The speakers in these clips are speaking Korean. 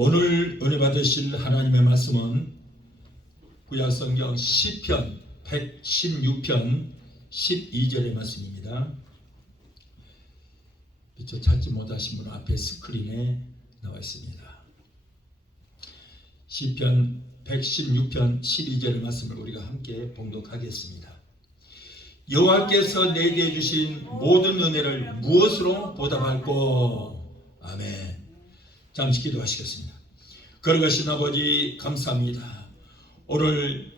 오늘 은혜 받으실 하나님의 말씀은 구약성경 시편 116편 12절의 말씀입니다. 미처 찾지 못하신 분은 앞에 스크린에 나와 있습니다. 시편 116편 12절의 말씀을 우리가 함께 봉독하겠습니다. 여호와께서 내게 주신 모든 은혜를 무엇으로 보답할꼬? 아멘. 잠시 기도하시겠습니다. 거룩하신 아버지 감사합니다. 오늘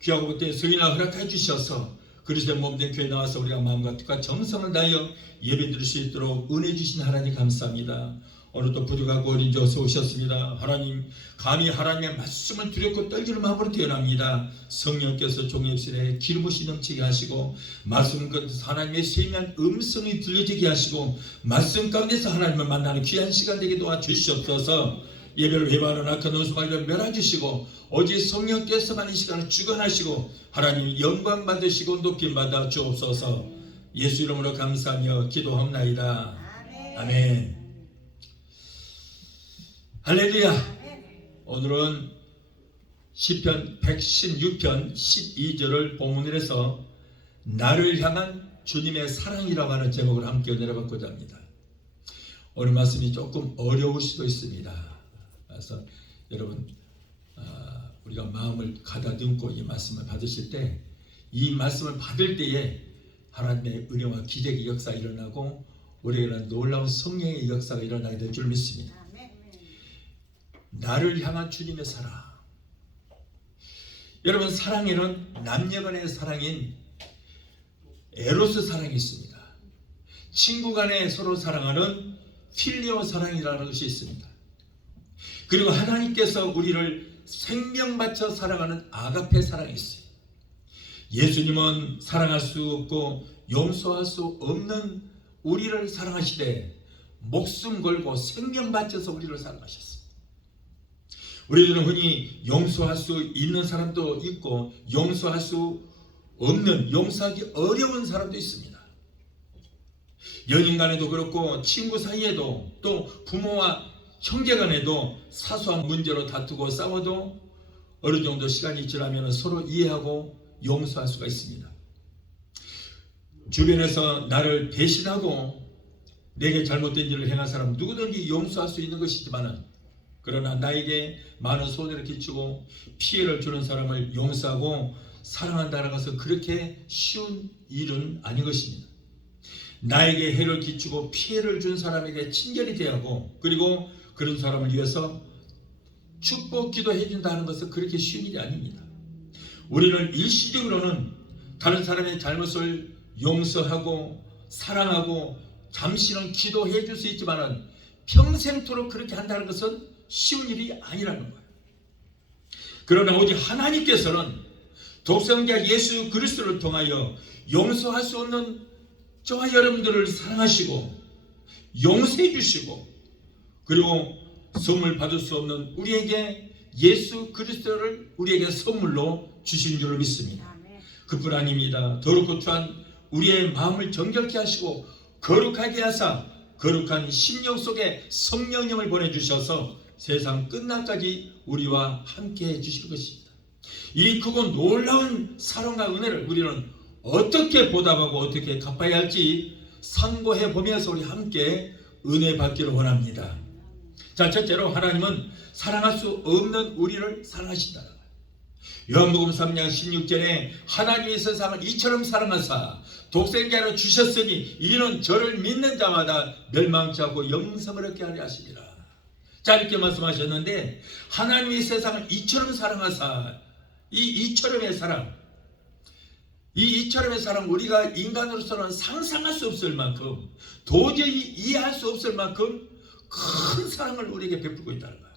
귀하고 복된 성인을 허락해 주셔서 그리스도의 몸된 교회에 나와서 우리가 마음과 뜻과 정성을 다하여 예배 드릴 수 있도록 은혜 주신 하나님 감사합니다. 오늘도 부족하고 어린 자 어서 오셨습니다. 하나님 감히 하나님의 말씀을 두렵고 떨기를 마음으로 태어납니다. 성령께서 종의 입술에 기름부시 넘치게 하시고 말씀 가운데서 하나님의 세미한 음성이 들려지게 하시고 말씀 가운데서 하나님을 만나는 귀한 시간 되게 도와주시옵소서. 예배를 회방하는 악한 원수마귀를 멸하주시고 오직 성령께서만 이 시간을 주관하시고 하나님 영광 받으시고 높임 받아 주옵소서. 예수 이름으로 감사하며 기도합나이다. 아멘. 할렐루야. 오늘은 시편 116편 12절을 본문으로 해서 나를 향한 주님의 사랑이라고 하는 제목을 함께 은혜를 받고자 합니다. 오늘 말씀이 조금 어려울 수도 있습니다. 그래서 여러분 우리가 마음을 가다듬고 이 말씀을 받으실 때 이 말씀을 받을 때에 하나님의 은혜와 기적의 역사가 일어나고 우리에게는 놀라운 성령의 역사가 일어나게 될 줄 믿습니다. 나를 향한 주님의 사랑. 여러분 사랑에는 남녀간의 사랑인 에로스 사랑이 있습니다. 친구 간에 서로 사랑하는 필리오 사랑이라는 것이 있습니다. 그리고 하나님께서 우리를 생명 바쳐 사랑하는 아가페 사랑이 있어요. 예수님은 사랑할 수 없고 용서할 수 없는 우리를 사랑하시되 목숨 걸고 생명 바쳐서 우리를 사랑하셨어요. 우리들은 흔히 용서할 수 있는 사람도 있고 용서할 수 없는, 용서하기 어려운 사람도 있습니다. 연인 간에도 그렇고 친구 사이에도 또 부모와 형제 간에도 사소한 문제로 다투고 싸워도 어느 정도 시간이 지나면 서로 이해하고 용서할 수가 있습니다. 주변에서 나를 배신하고 내게 잘못된 일을 행한 사람 누구든지 용서할 수 있는 것이지만 그러나 나에게 많은 손해를 끼치고 피해를 주는 사람을 용서하고 사랑한다는 것은 그렇게 쉬운 일은 아닌 것입니다. 나에게 해를 끼치고 피해를 준 사람에게 친절히 대하고 그리고 그런 사람을 위해서 축복 기도해 준다는 것은 그렇게 쉬운 일이 아닙니다. 우리는 일시적으로는 다른 사람의 잘못을 용서하고 사랑하고 잠시는 기도해 줄 수 있지만 평생토록 그렇게 한다는 것은 쉬운 일이 아니라는 거예요. 그러나 오직 하나님께서는 독생자 예수 그리스도를 통하여 용서할 수 없는 저와 여러분들을 사랑하시고 용서해 주시고 그리고 선물 받을 수 없는 우리에게 예수 그리스도를 우리에게 선물로 주신 줄을 믿습니다. 그뿐 아닙니다. 더럽고 추한 우리의 마음을 정결케 하시고 거룩하게 하사 거룩한 심령 속에 성령님을 보내주셔서 세상 끝날까지 우리와 함께 해주실 것입니다. 이 크고 놀라운 사랑과 은혜를 우리는 어떻게 보답하고 어떻게 갚아야 할지 상고해 보면서 우리 함께 은혜 받기를 원합니다. 자, 첫째로 하나님은 사랑할 수 없는 우리를 사랑하신다는 거예요. 요한복음 3장 16절에 하나님이 세상을 이처럼 사랑하사 독생자를 주셨으니 이는 저를 믿는 자마다 멸망치 않고 영생을 얻게 하려 하십니다. 자, 이렇게 말씀하셨는데 하나님이 세상을 이처럼 사랑하사, 이처럼의 사랑, 이처럼의 사랑, 우리가 인간으로서는 상상할 수 없을 만큼, 도저히 이해할 수 없을 만큼 큰 사랑을 우리에게 베풀고 있다는 거예요.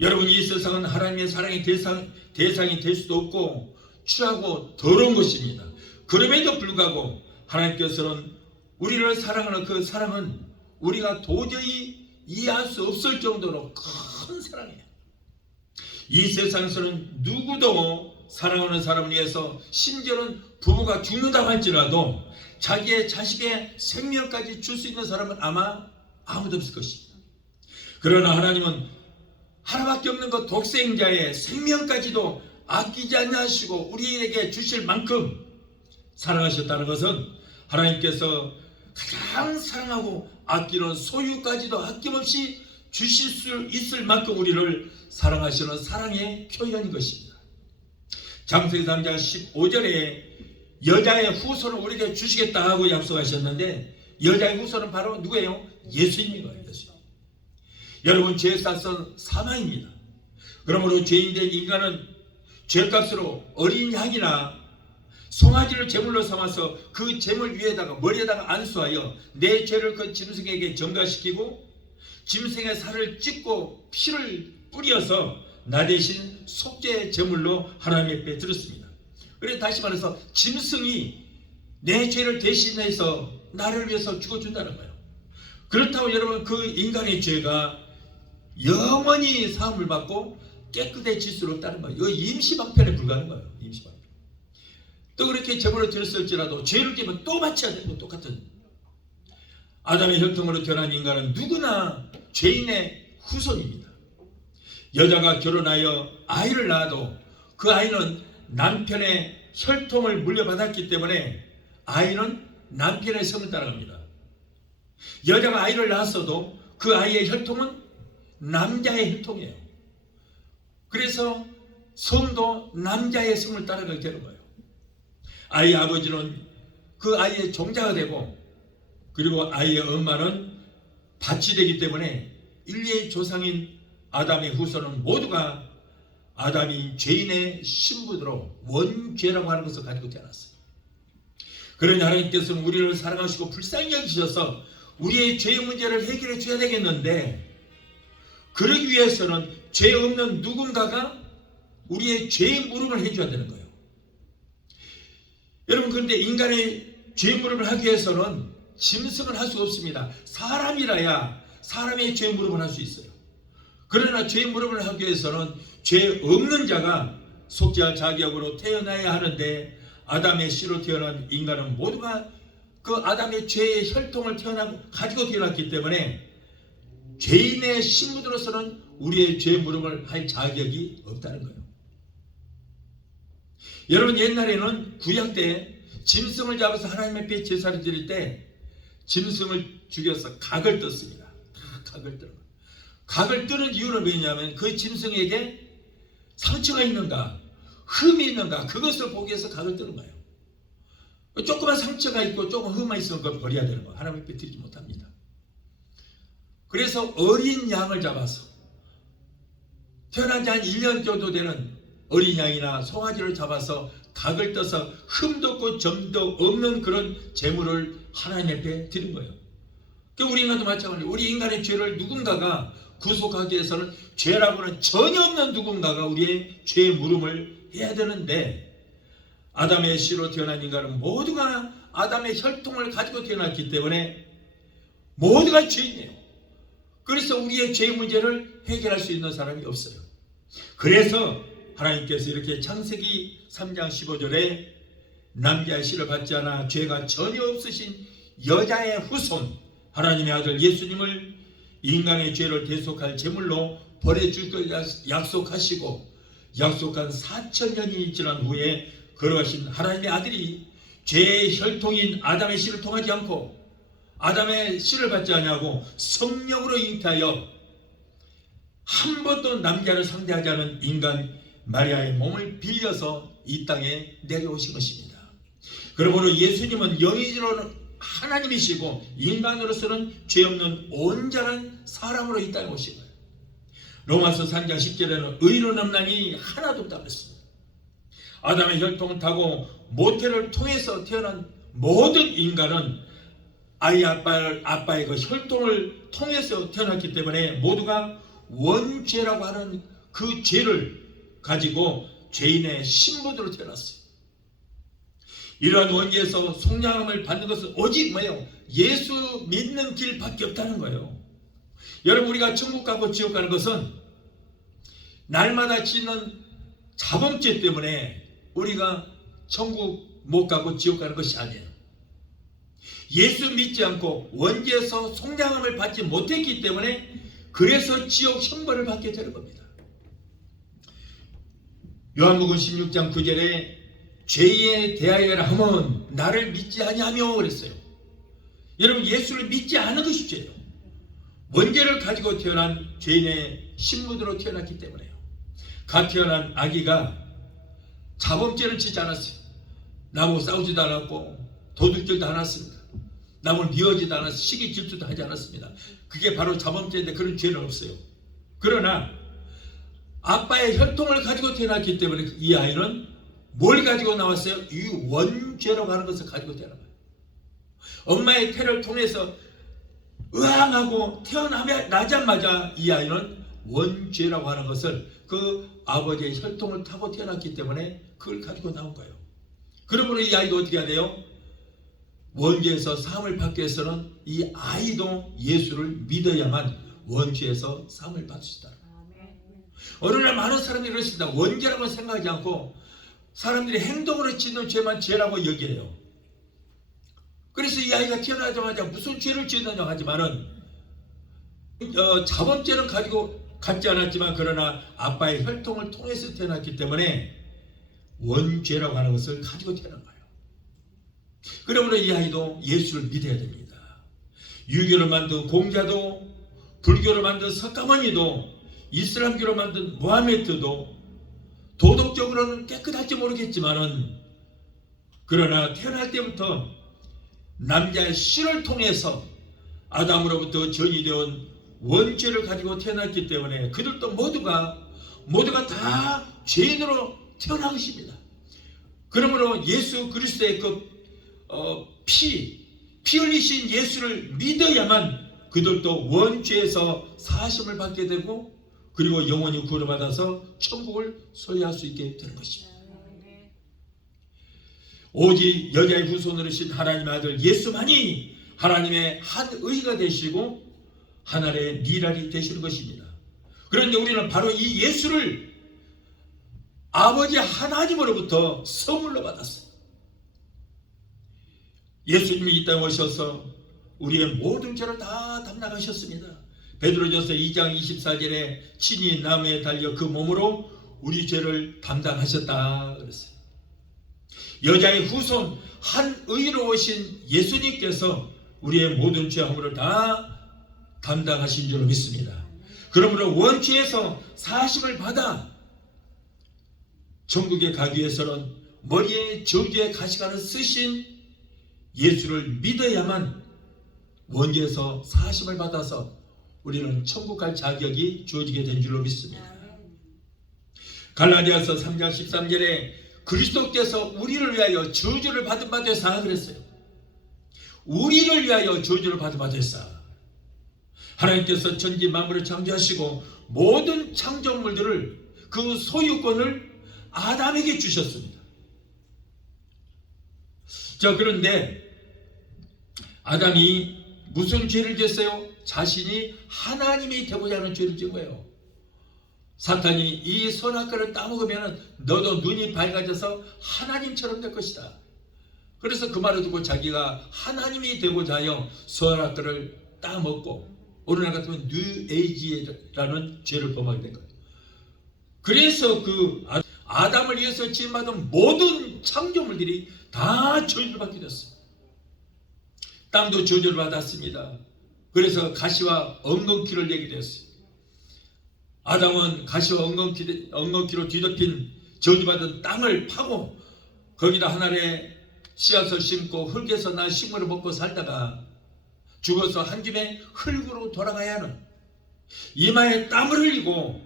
여러분, 이 세상은 하나님의 사랑의 대상이 될 수도 없고 추하고 더러운 것입니다. 그럼에도 불구하고 하나님께서는 우리를 사랑하는 그 사랑은 우리가 도저히 이해할 수 없을 정도로 큰 사랑이에요. 이 세상에서는 누구도 사랑하는 사람을 위해서, 심지어는 부부가 죽는다고 할지라도 자기의 자식의 생명까지 줄 수 있는 사람은 아마 아무도 없을 것입니다. 그러나 하나님은 하나밖에 없는 그 독생자의 생명까지도 아끼지 않으시고 우리에게 주실 만큼 사랑하셨다는 것은 하나님께서 가장 사랑하고 아끼는 소유까지도 아낌없이 주실 수 있을 만큼 우리를 사랑하시는 사랑의 표현인 것입니다. 창세기 3장 15절에 여자의 후손을 우리에게 주시겠다 하고 약속하셨는데, 여자의 후손은 바로 누구예요? 예수님인 거예요. 예수님. 여러분, 죄의 값은 사망입니다. 그러므로 죄인된 인간은 죄값으로 어린 양이나 송아지를 제물로 삼아서 그 제물 위에다가, 머리에다가 안수하여 내 죄를 그 짐승에게 전가시키고 짐승의 살을 찢고 피를 뿌려서 나 대신 속죄 제물로 하나님 앞에 드렸습니다. 그래서 다시 말해서 짐승이 내 죄를 대신해서 나를 위해서 죽어준다는 거예요. 그렇다고 여러분, 그 인간의 죄가 영원히 사함을 받고 깨끗해질 수 없다는 거예요. 이거 임시방편에 불과한 거예요. 임시방편. 또 그렇게 제물을 드렸을지라도 죄를 지면 또 바쳐야 되고, 똑같은 아담의 혈통으로 태어난 인간은 누구나 죄인의 후손입니다. 여자가 결혼하여 아이를 낳아도 그 아이는 남편의 혈통을 물려받았기 때문에 아이는 남편의 성을 따라갑니다. 여자가 아이를 낳았어도 그 아이의 혈통은 남자의 혈통이에요. 그래서 성도 남자의 성을 따라가게 되는 거예요. 아이의 아버지는 그 아이의 종자가 되고, 그리고 아이의 엄마는 밭이 되기 때문에 인류의 조상인 아담의 후손은 모두가 아담이 죄인의 신분으로 원죄라고 하는 것을 가지고 태어났어요. 그러니 하나님께서는 우리를 사랑하시고 불쌍히 여기셔서 우리의 죄의 문제를 해결해 줘야 되겠는데, 그러기 위해서는 죄 없는 누군가가 우리의 죄의 물음을 해줘야 되는 거예요. 여러분, 그런데 인간의 죄 물음을 하기 위해서는 짐승을 할 수 없습니다. 사람이라야 사람의 죄 물음을 할 수 있어요. 그러나 죄 물음을 하기 위해서는 죄 없는 자가 속죄할 자격으로 태어나야 하는데, 아담의 씨로 태어난 인간은 모두가 그 아담의 죄의 혈통을 가지고 태어났기 때문에 죄인의 신분으로서는 우리의 죄 물음을 할 자격이 없다는 거예요. 여러분, 옛날에는 구약 때 짐승을 잡아서 하나님 앞에 제사를 드릴 때 짐승을 죽여서 각을 떴습니다. 각을 뜨는 거예요. 각을 뜨는 이유는 뭐냐면 그 짐승에게 상처가 있는가, 흠이 있는가, 그것을 보기 위해서 각을 뜨는 거예요. 조그만 상처가 있고 조금 흠이 있으면 그걸 버려야 되는 거예요. 하나님 앞에 드리지 못합니다. 그래서 어린 양을 잡아서, 태어난 지 한 1년 정도 되는 어린 양이나 송아지를 잡아서 각을 떠서 흠도 없고 점도 없는 그런 제물을 하나님 앞에 드린 거예요. 우리 인간도 마찬가지예요. 우리 인간의 죄를 누군가가 구속하기 위해서는 죄라고는 전혀 없는 누군가가 우리의 죄의 물음을 해야 되는데, 아담의 씨로 태어난 인간은 모두가 아담의 혈통을 가지고 태어났기 때문에 모두가 죄인이에요. 그래서 우리의 죄 문제를 해결할 수 있는 사람이 없어요. 그래서 하나님께서 이렇게 창세기 3장 15절에 남자의 씨를 받지 않아 죄가 전혀 없으신 여자의 후손 하나님의 아들 예수님을 인간의 죄를 대속할 제물로 보내줄 걸 약속하시고, 약속한 4000년이 지난 후에 걸어가신 하나님의 아들이 죄의 혈통인 아담의 씨를 통하지 않고 아담의 씨를 받지 아니하고 성령으로 잉태하여 한 번도 남자를 상대하지 않은 인간 마리아의 몸을 빌려서 이 땅에 내려오신 것입니다. 그러므로 예수님은 영이로는 하나님이시고 인간으로서는 죄 없는 온전한 사람으로 이 땅에 오신 거예요. 로마서 3장 10절에는 의로운 남남이 하나도 없다고 했습니다. 아담의 혈통을 타고 모태를 통해서 태어난 모든 인간은 아빠의 그 혈통을 통해서 태어났기 때문에 모두가 원죄라고 하는 그 죄를 가지고 죄인의 신분으로 태어났어요. 이러한 원죄에서 속량함을 받는 것은 오직 뭐예요? 예수 믿는 길밖에 없다는 거예요. 여러분, 우리가 천국 가고 지옥 가는 것은 날마다 짓는 자범죄 때문에 우리가 천국 못 가고 지옥 가는 것이 아니에요. 예수 믿지 않고 원죄에서 속량함을 받지 못했기 때문에 그래서 지옥 형벌을 받게 되는 겁니다. 요한복음 16장 9절에 죄에 대하여라 하면 나를 믿지 아니하며 그랬어요. 여러분, 예수를 믿지 않은 것이 죄예요. 원죄를 가지고 태어난 죄인의 신분으로 태어났기 때문에요. 갓 태어난 아기가 자범죄를 짓지 않았어요. 나보고 싸우지도 않았고 도둑질도 않았습니다. 남을 미워하지도 않았어요. 시기 질투도 하지 않았습니다. 그게 바로 자범죄인데 그런 죄는 없어요. 그러나 아빠의 혈통을 가지고 태어났기 때문에 이 아이는 뭘 가지고 나왔어요? 이 원죄라고 하는 것을 가지고 태어난 거예요. 엄마의 태를 통해서 의왕하고 태어나자마자 이 아이는 원죄라고 하는 것을 그 아버지의 혈통을 타고 태어났기 때문에 그걸 가지고 나온 거예요. 그러므로 이 아이도 어떻게 해야 돼요? 원죄에서 사함을 받기 위해서는 이 아이도 예수를 믿어야만 원죄에서 사함을 받을 수 있다. 오늘날 많은 사람들이 그렇습니다. 원죄라고 생각하지 않고 사람들이 행동으로 짓는 죄만 죄라고 여겨요. 그래서 이 아이가 태어나자마자 무슨 죄를 지었느냐 하지만은 자범죄는 가지고 갖지 않았지만 그러나 아빠의 혈통을 통해서 태어났기 때문에 원죄라고 하는 것을 가지고 태어난 거예요. 그러므로 이 아이도 예수를 믿어야 됩니다. 유교를 만든 공자도, 불교를 만든 석가모니도, 이슬람교를 만든 모하메드도 도덕적으로는 깨끗할지 모르겠지만은 그러나 태어날 때부터 남자의 씨를 통해서 아담으로부터 전이되온 원죄를 가지고 태어났기 때문에 그들도 모두가 다 죄인으로 태어난 것입니다. 그러므로 예수 그리스도의 피 흘리신 예수를 믿어야만 그들도 원죄에서 사심을 받게 되고 그리고 영원히 구원을 받아서 천국을 소유할 수 있게 되는 것입니다. 오직 여자의 후손으로 신 하나님의 아들 예수만이 하나님의 한 의가 되시고 하나님의 미랄이 되시는 것입니다. 그런데 우리는 바로 이 예수를 아버지 하나님으로부터 선물로 받았어요. 예수님이 이 땅에 오셔서 우리의 모든 죄를 다 담당하셨습니다. 베드로전서 2장 24절에 친히 나무에 달려 그 몸으로 우리 죄를 담당하셨다 그랬어요. 여자의 후손 한 의로우신 예수님께서 우리의 모든 죄악물을 다 담당하신 줄로 믿습니다. 그러므로 원죄에서 사심을 받아 천국에 가기 위해서는 머리에 저주의 가시관을 쓰신 예수를 믿어야만 원죄에서 사심을 받아서 우리는 천국 갈 자격이 주어지게 된 줄로 믿습니다. 갈라디아서 3장 13절에 그리스도께서 우리를 위하여 저주를 받은 바 되사 그랬어요. 우리를 위하여 저주를 받은 바 되사. 하나님께서 천지 만물을 창조하시고 모든 창조물들을 그 소유권을 아담에게 주셨습니다. 자, 그런데 아담이 무슨 죄를 지었어요? 자신이 하나님이 되고자 하는 죄를 지은 거예요. 사탄이 이 선악과를 따먹으면 너도 눈이 밝아져서 하나님처럼 될 것이다. 그래서 그 말을 듣고 자기가 하나님이 되고자 하여 선악과를 따먹고 오늘날 같으면 뉴에이지라는 죄를 범하게 된 거예요. 그래서 그 아담을 위해서 지음받은 모든 창조물들이 다 저주를 받게 됐어요. 땅도 저주를 받았습니다. 그래서 가시와 엉겅퀴를 내게 되었어요. 아담은 가시와 엉겅퀴로 뒤덮인 저주받은 땅을 파고 거기다 하늘에 씨앗을 심고 흙에서 난 식물을 먹고 살다가 죽어서 한 김에 흙으로 돌아가야 하는, 이마에 땀을 흘리고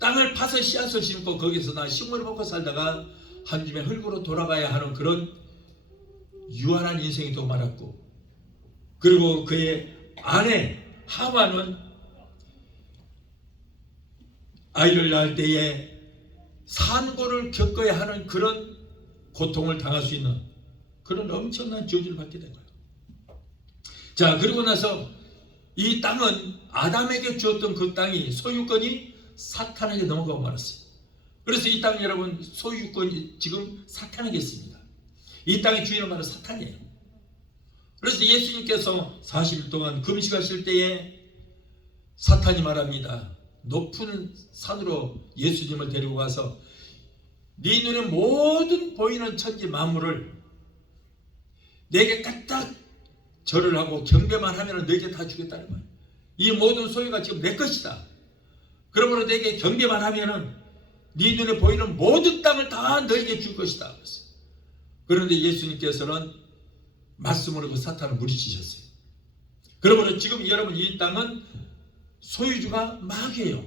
땅을 파서 씨앗을 심고 거기서 난 식물을 먹고 살다가 한 김에 흙으로 돌아가야 하는 그런 유한한 인생이 또 말았고, 그리고 그의 아내 하와는 아이를 낳을 때에 산고를 겪어야 하는 그런 고통을 당할 수 있는 그런 엄청난 저주를 받게 된 거예요. 자, 그리고 나서 이 땅은 아담에게 주었던 그 땅이 소유권이 사탄에게 넘어가고 말았어요. 그래서 이 땅 여러분 소유권이 지금 사탄에게 있습니다. 이 땅의 주인은 바로 사탄이에요. 그래서 예수님께서 40일 동안 금식하실 때에 사탄이 말합니다. 높은 산으로 예수님을 데리고 가서 네 눈에 모든 보이는 천지 만물을 내게 까딱 절을 하고 경배만 하면 너에게 다 주겠다는 거예요. 이 모든 소유가 지금 내 것이다. 그러므로 내게 경배만 하면은 네 눈에 보이는 모든 땅을 다 너에게 줄 것이다. 그런데 예수님께서는 말씀으로 그 사탄을 물리치셨어요. 그러므로 지금 여러분 이 땅은 소유주가 마귀예요.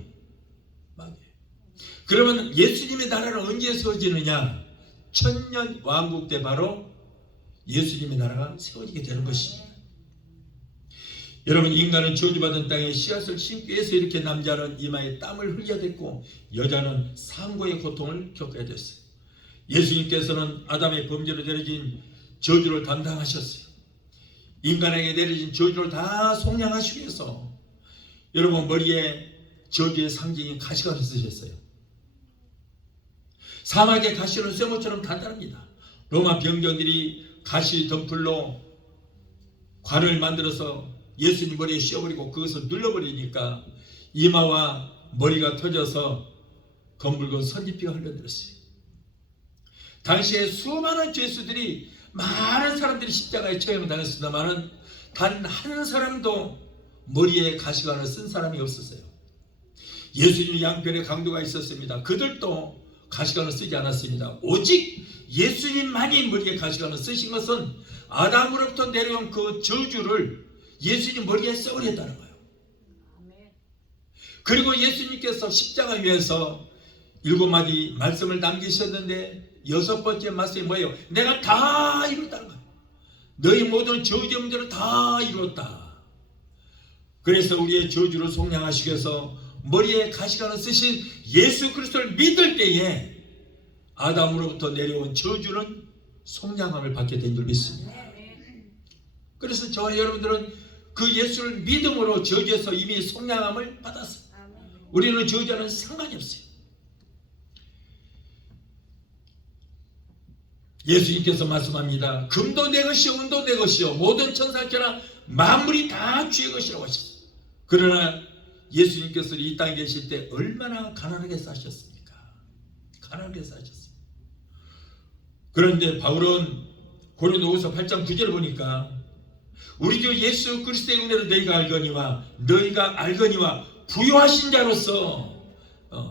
마귀예요. 그러면 예수님의 나라는 언제 세워지느냐? 천년 왕국 때 바로 예수님의 나라가 세워지게 되는 것입니다. 여러분, 인간은 저주받은 땅에 씨앗을 심기 위해서 이렇게 남자는 이마에 땀을 흘려야 됐고 여자는 상고의 고통을 겪어야 됐어요. 예수님께서는 아담의 범죄로 내려진 저주를 담당하셨어요. 인간에게 내려진 저주를 다 속량하시기 위해서 여러분 머리에 저주의 상징인 가시관을 쓰셨어요. 사막의 가시는 쇠모처럼 단단합니다. 로마 병정들이 가시 덤불로 관을 만들어서 예수님 머리에 씌워버리고 그것을 눌러버리니까 이마와 머리가 터져서 검붉은 선지피가 흘러들었어요. 당시에 수많은 죄수들이, 많은 사람들이 십자가에 처형당했습니다만은 단 한 사람도 머리에 가시관을 쓴 사람이 없었어요. 예수님 양편에 강도가 있었습니다. 그들도 가시관을 쓰지 않았습니다. 오직 예수님만이 머리에 가시관을 쓰신 것은 아담으로부터 내려온 그 저주를 예수님 머리에 써버렸다는 거예요. 그리고 예수님께서 십자가 위에서 7마디 말씀을 남기셨는데 6번째 말씀이 뭐예요? 내가 다 이뤘다는 거예요. 너희 모든 저주 문제를 다 이뤘다. 그래서 우리의 저주를 속량하시기 위해서 머리에 가시관을 쓰신 예수 그리스도를 믿을 때에 아담으로부터 내려온 저주는 속량함을 받게 된 줄 믿습니다. 그래서 저와 여러분들은 그 예수를 믿음으로 저주에서 이미 속량함을 받았어요. 우리는 저주와는 상관이 없어요. 예수님께서 말씀합니다. 금도 내 것이요 은도 내 것이요 모든 천사처럼 만물이 다 주의 것이라고 하셨어요. 그러나 예수님께서 이 땅에 계실 때 얼마나 가난하게 사셨습니까? 가난하게 사셨어요. 그런데 바울은 고린도후서 8장 9절을 보니까 우리 주 예수 그리스도의 은혜를 너희가 알거니와 부유하신 자로서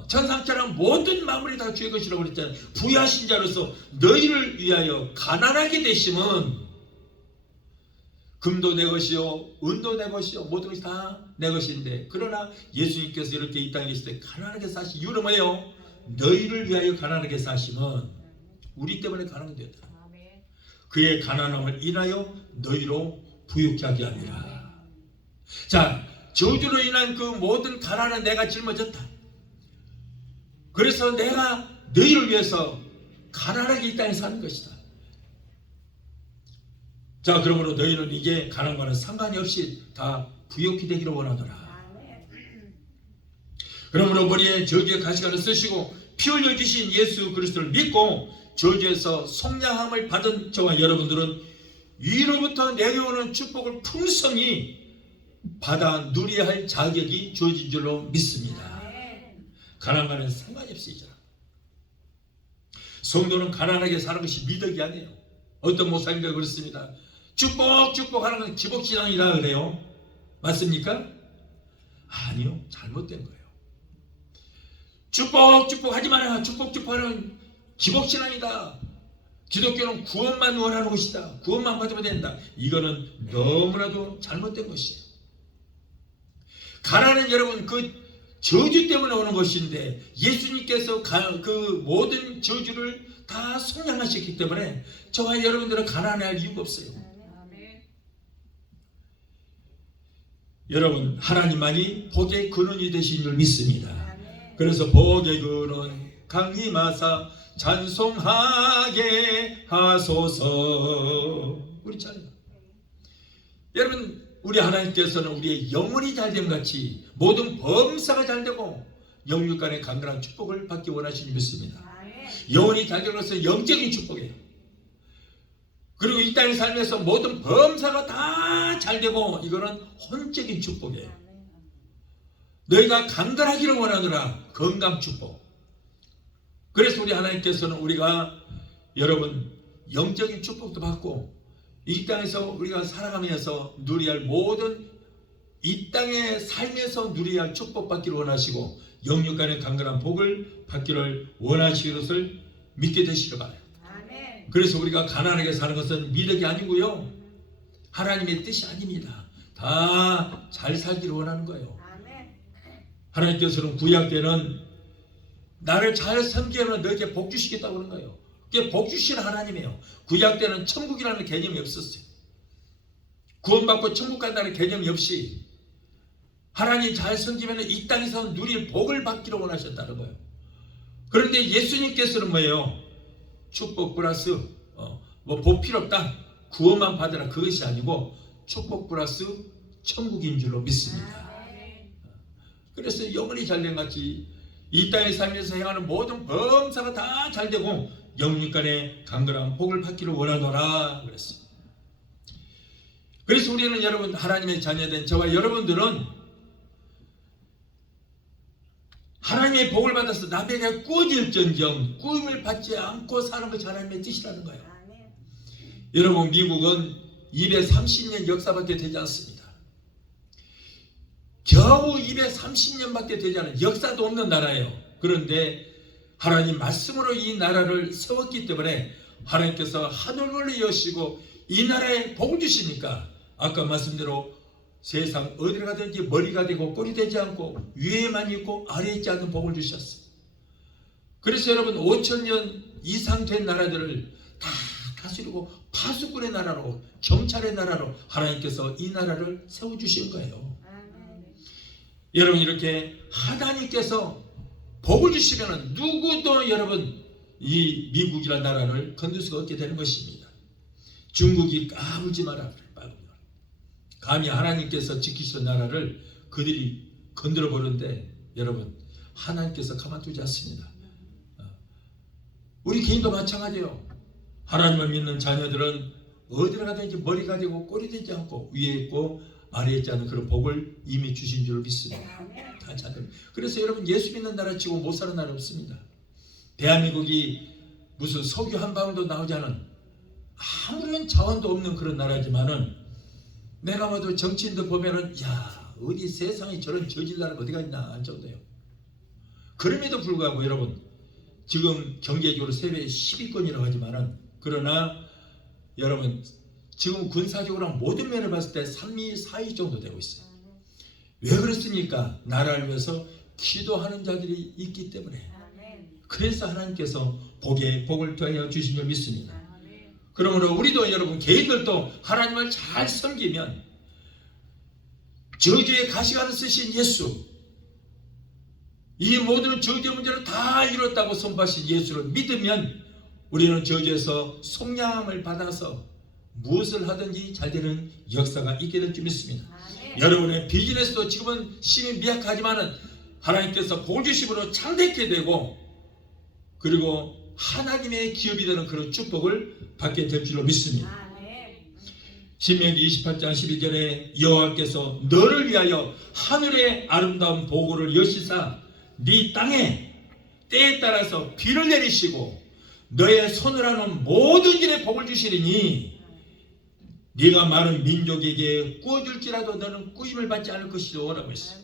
천상처럼 모든 만물이 다 주의 것이라고 그랬잖아요. 부유하신 자로서 너희를 위하여 가난하게 되심은 금도 내 것이요 은도 내 것이요 모든 것이 다 내 것인데, 그러나 예수님께서 이렇게 이 땅에 계실 때 가난하게 사신 이유는 뭐예요? 너희를 위하여 가난하게 사심은 우리 때문에 가난하게 되었다. 그의 가난함을 인하여 너희로 부유케 하게 합니다. 자, 저주로 인한 그 모든 가난은 내가 짊어졌다. 그래서 내가 너희를 위해서 가난하게 이 땅에 사는 것이다. 자, 그러므로 너희는 이제 가난과는 상관이 없이 다 부욕이 되기를 원하더라. 그러므로 머리에 저주의 가시관을 쓰시고 피 흘려 주신 예수 그리스도를 믿고 저주에서 속량함을 받은 저와 여러분들은 위로부터 내려오는 축복을 풍성히 받아 누려야 할 자격이 주어진 줄로 믿습니다. 가난과는 상관이 없으시죠. 성도는 가난하게 사는 것이 미덕이 아니에요. 어떤 목사님들 그렇습니다. 축복하는 건 기복신앙이라 그래요. 맞습니까? 아니요, 잘못된 거예요. 축복 하지 마라. 축복하는 기복신앙이다. 기독교는 구원만 원하는 것이다. 구원만 받으면 된다. 이거는 너무나도 잘못된 것이에요. 가난은 여러분 그 저주 때문에 오는 것인데 예수님께서 그 모든 저주를 다 속량하셨기 때문에 저와 여러분들은 가난할 이유가 없어요. 여러분 하나님만이 복의 근원이 되신 줄 믿습니다. 그래서 복의 근원 강림하사 찬송하게 하소서. 우리 찬양. 여러분 우리 하나님께서는 우리의 영혼이 잘됨 같이 모든 범사가 잘되고 영육간의 강건한 축복을 받기 원하시니 믿습니다. 영혼이 잘되는 것은 영적인 축복이에요. 그리고 이 땅에 살면서 모든 범사가 다 잘되고 이거는 혼적인 축복이에요. 너희가 강건하기를 원하노라. 건강 축복. 그래서 우리 하나님께서는 우리가 여러분 영적인 축복도 받고 이 땅에서 우리가 살아가면서 누려야 할 모든 이 땅에 살면서 누려야 할 축복받기를 원하시고 영육간의 강건한 복을 받기를 원하시는 것을 믿게 되시길 바라요. 그래서 우리가 가난하게 사는 것은 미력이 아니고요. 하나님의 뜻이 아닙니다. 다 잘 살기를 원하는 거예요. 하나님께서는 구약 때는 나를 잘 섬기면 너에게 복 주시겠다고 그런 거예요. 그게 복 주시는 하나님이에요. 구약 때는 천국이라는 개념이 없었어요. 구원받고 천국 간다는 개념이 없이 하나님 잘 섬기면 이 땅에서 누릴 복을 받기를 원하셨다는 거예요. 그런데 예수님께서는 뭐예요? 축복 플러스 복 필요 없다. 구원만 받으라. 그것이 아니고 축복 플러스 천국인 줄로 믿습니다. 그래서 영혼이 잘된 같이 이 땅에 살면서 행하는 모든 범사가 다 잘되고 영육간의 강건한 복을 받기를 원하노라 그랬어요. 그래서 우리는 여러분 하나님의 자녀된 저와 여러분들은 하나님의 복을 받아서 남에게 꾸어질전정 꾸임을 받지 않고 사는 것이 하나님의 뜻이라는 거예요. 여러분 미국은 230년 역사밖에 되지 않습니다. 겨우 230년밖에 되지 않은 역사도 없는 나라예요. 그런데 하나님 말씀으로 이 나라를 세웠기 때문에 하나님께서 하늘문을 여시고 이 나라에 복을 주시니까 아까 말씀대로 세상 어디를 가든지 머리가 되고 꼴이 되지 않고 위에만 있고 아래에 있지 않는 복을 주셨어요. 그래서 여러분 5,000년 이상 된 나라들을 다 다스리고 파수꾼의 나라로 경찰의 나라로 하나님께서 이 나라를 세워주신 거예요. 여러분 이렇게 하나님께서 복을 주시면 누구도 여러분 이 미국이라는 나라를 건들 수가 없게 되는 것입니다. 중국이 까불지 마라. 감히 하나님께서 지키시던 나라를 그들이 건드려 보는데 여러분 하나님께서 가만두지 않습니다. 우리 개인도 마찬가지예요. 하나님을 믿는 자녀들은 어디를 가든지 머리가 되고 꼴이 되지 않고 위에 있고 아래에 있지 않은 그런 복을 이미 주신 줄 믿습니다. 다 자들. 그래서 여러분 예수 믿는 나라 치고 못 사는 나라 없습니다. 대한민국이 무슨 석유 한 방울도 나오지 않은 아무런 자원도 없는 그런 나라지만은 내가 봐도 정치인들 보면은 야 어디 세상에 저런 저질 나라가 어디가 있나 할 정도예요. 그럼에도 불구하고 여러분 지금 경제적으로 세계 10위권이라고 하지만은 그러나 여러분 지금 군사적으로 모든 면을 봤을 때 3위, 4위 정도 되고 있어요. 왜 그렇습니까? 나라를 위해서 기도하는 자들이 있기 때문에. 그래서 하나님께서 복을 더하여 주신 줄 믿습니다. 그러므로 우리도 여러분 개인들도 하나님을 잘 섬기면 저주의 가시관을 쓰신 예수 이 모든 저주의 문제를 다 이뤘다고 선포하신 예수를 믿으면 우리는 저주에서 속량함을 받아서 무엇을 하든지 잘 되는 역사가 있게 될 줄 믿습니다. 여러분의 비즈니스도 지금은 힘이 미약하지만 하나님께서 복을 주심으로 창대케 되고 그리고 하나님의 기업이 되는 그런 축복을 받게 될 줄로 믿습니다. 신명기 28장 12절에 여호와께서 너를 위하여 하늘의 아름다운 보고를 여시사 네 땅에 때에 따라서 비를 내리시고 너의 손을 하는 모든 일에 복을 주시리니 네가 많은 민족에게 꾸어줄지라도 너는 꾸임을 받지 않을 것이오 라고 했어요.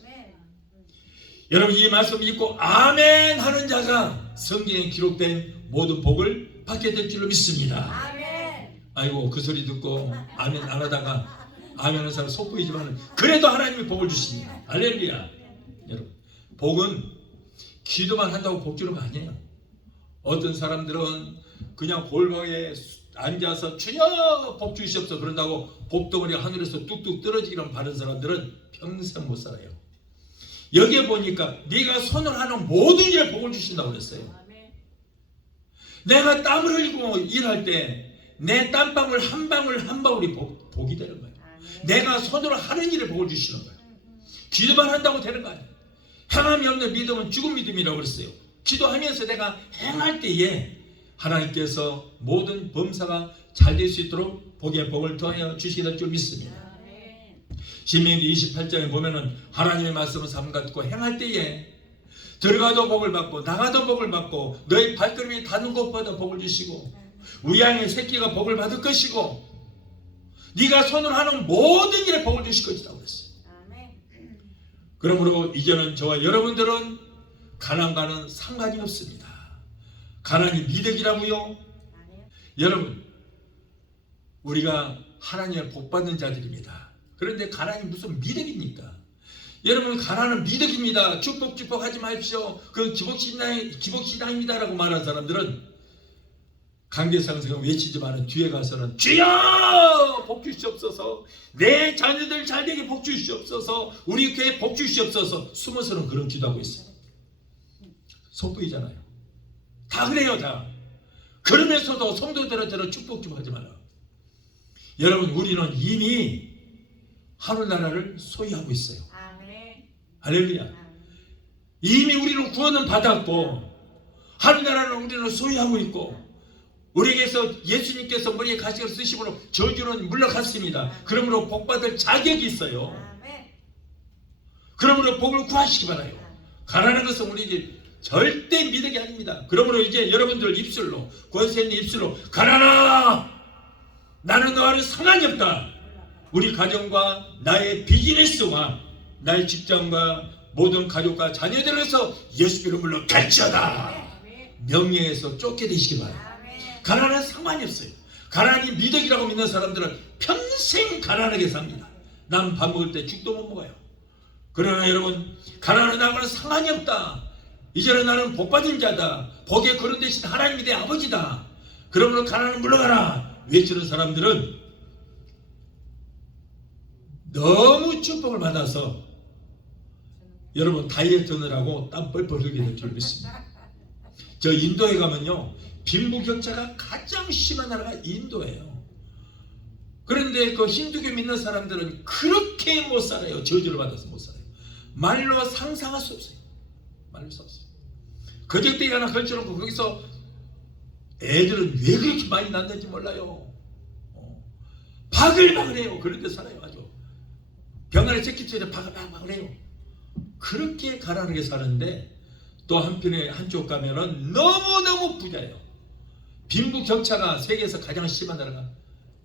여러분 이 말씀 믿고 아멘 하는 자가 성경에 기록된 모든 복을 받게 될 줄로 믿습니다. 아멘. 아이고 그 소리 듣고 아멘 안 하다가 아멘 하는 사람 속 보이지만 그래도 하나님이 복을 주십니다. 할렐루야. 여러분 복은 기도만 한다고 복 주는 거 아니에요. 어떤 사람들은 그냥 골방에 앉아서 주여 복 주시옵소서 그런다고 복덩어리가 하늘에서 뚝뚝 떨어지기만 바른 사람들은 평생 못 살아요. 여기에 보니까 네가 손을 하는 모든 일에 복을 주신다고 그랬어요. 내가 땀을 흘리고 일할 때 내 땀방울 한 방울 한 방울이 복이 되는 거예요. 내가 손으로 하는 일에 복을 주시는 거예요. 기도만 한다고 되는 거 아니에요. 행함이 없는 믿음은 죽은 믿음이라고 그랬어요. 기도하면서 내가 행할 때에 하나님께서 모든 범사가 잘 될 수 있도록 복에 복을 더하여 주시게 될 줄 믿습니다. 신명기 28장에 보면은 하나님의 말씀은 삶 같고 행할 때에 들어가도 복을 받고 나가도 복을 받고 너희 발걸음이 닿는 곳마다 복을 주시고 우리 양의 새끼가 복을 받을 것이고 네가 손으로 하는 모든 일에 복을 주실 것이라고 그랬어요. 그러므로 이제는 저와 여러분들은 가난과는 상관이 없습니다. 가난이 미덕이라고요? 여러분 우리가 하나님의 복받는 자들입니다. 그런데 가난이 무슨 미덕입니까? 여러분 가난은 미덕입니다. 축복 하지 마십시오. 그 기복신앙입니다 라고 말하는 사람들은 강대상승을 외치지만 뒤에 가서는 주여 복 주시옵소서 내 자녀들 잘되게 복 주시옵소서 우리 교회 복 주시옵소서 숨어서는 그런 기도하고 있어요. 속보이잖아요. 다 그래요 다. 그러면서도 성도들한테는 축복 좀 하지 마라. 여러분 우리는 이미 하늘나라를 소유하고 있어요. 할렐루야. 이미 우리는 구원은 받았고 하늘나라는 우리는 소유하고 있고 우리에게서 예수님께서 머리에 가시를 쓰심으로 저주는 물러갔습니다. 그러므로 복받을 자격이 있어요. 그러므로 복을 구하시기 바라요. 가라는 것은 우리에게 절대 미덕이 아닙니다. 그러므로 이제 여러분들 입술로 권세 있는 입술로 가라나 나는 너와는 상관이 없다. 우리 가정과 나의 비즈니스와 나의 직장과 모든 가족과 자녀들에서 예수 이름으로 갈지어다. 명예에서 쫓게 되시기 바랍니다. 가난은 상관이 없어요. 가난이 미덕이라고 믿는 사람들은 평생 가난하게 삽니다. 난 밥 먹을 때 죽도 못 먹어요. 그러나 여러분 가난은 나하고는 상관이 없다. 이제는 나는 복받은 자다. 복의 거룩 되신 하나님이 내 아버지다. 그러므로 가난은 물러가라 외치는 사람들은 너무 축복을 받아서 여러분 다이어트 하느라고 땀 뻘뻘 흘리게 될 줄 믿습니다. 저 인도에 가면요 빈부격차가 가장 심한 나라가 인도예요. 그런데 그 힌두교 믿는 사람들은 그렇게 못 살아요. 저주를 받아서 못 살아요. 말로 상상할 수 없어요. 말로 수 없어요. 거적대기 하나 걸쳐놓고 거기서 애들은 왜 그렇게 많이 낳는지 몰라요. 바글바글해요. 그런데 살아요. 아주 병아리 새끼처럼 바글바글해요. 그렇게 가난하게 사는데 또 한편에 한쪽 가면은 너무너무 부자예요. 빈부격차가 세계에서 가장 심한 나라가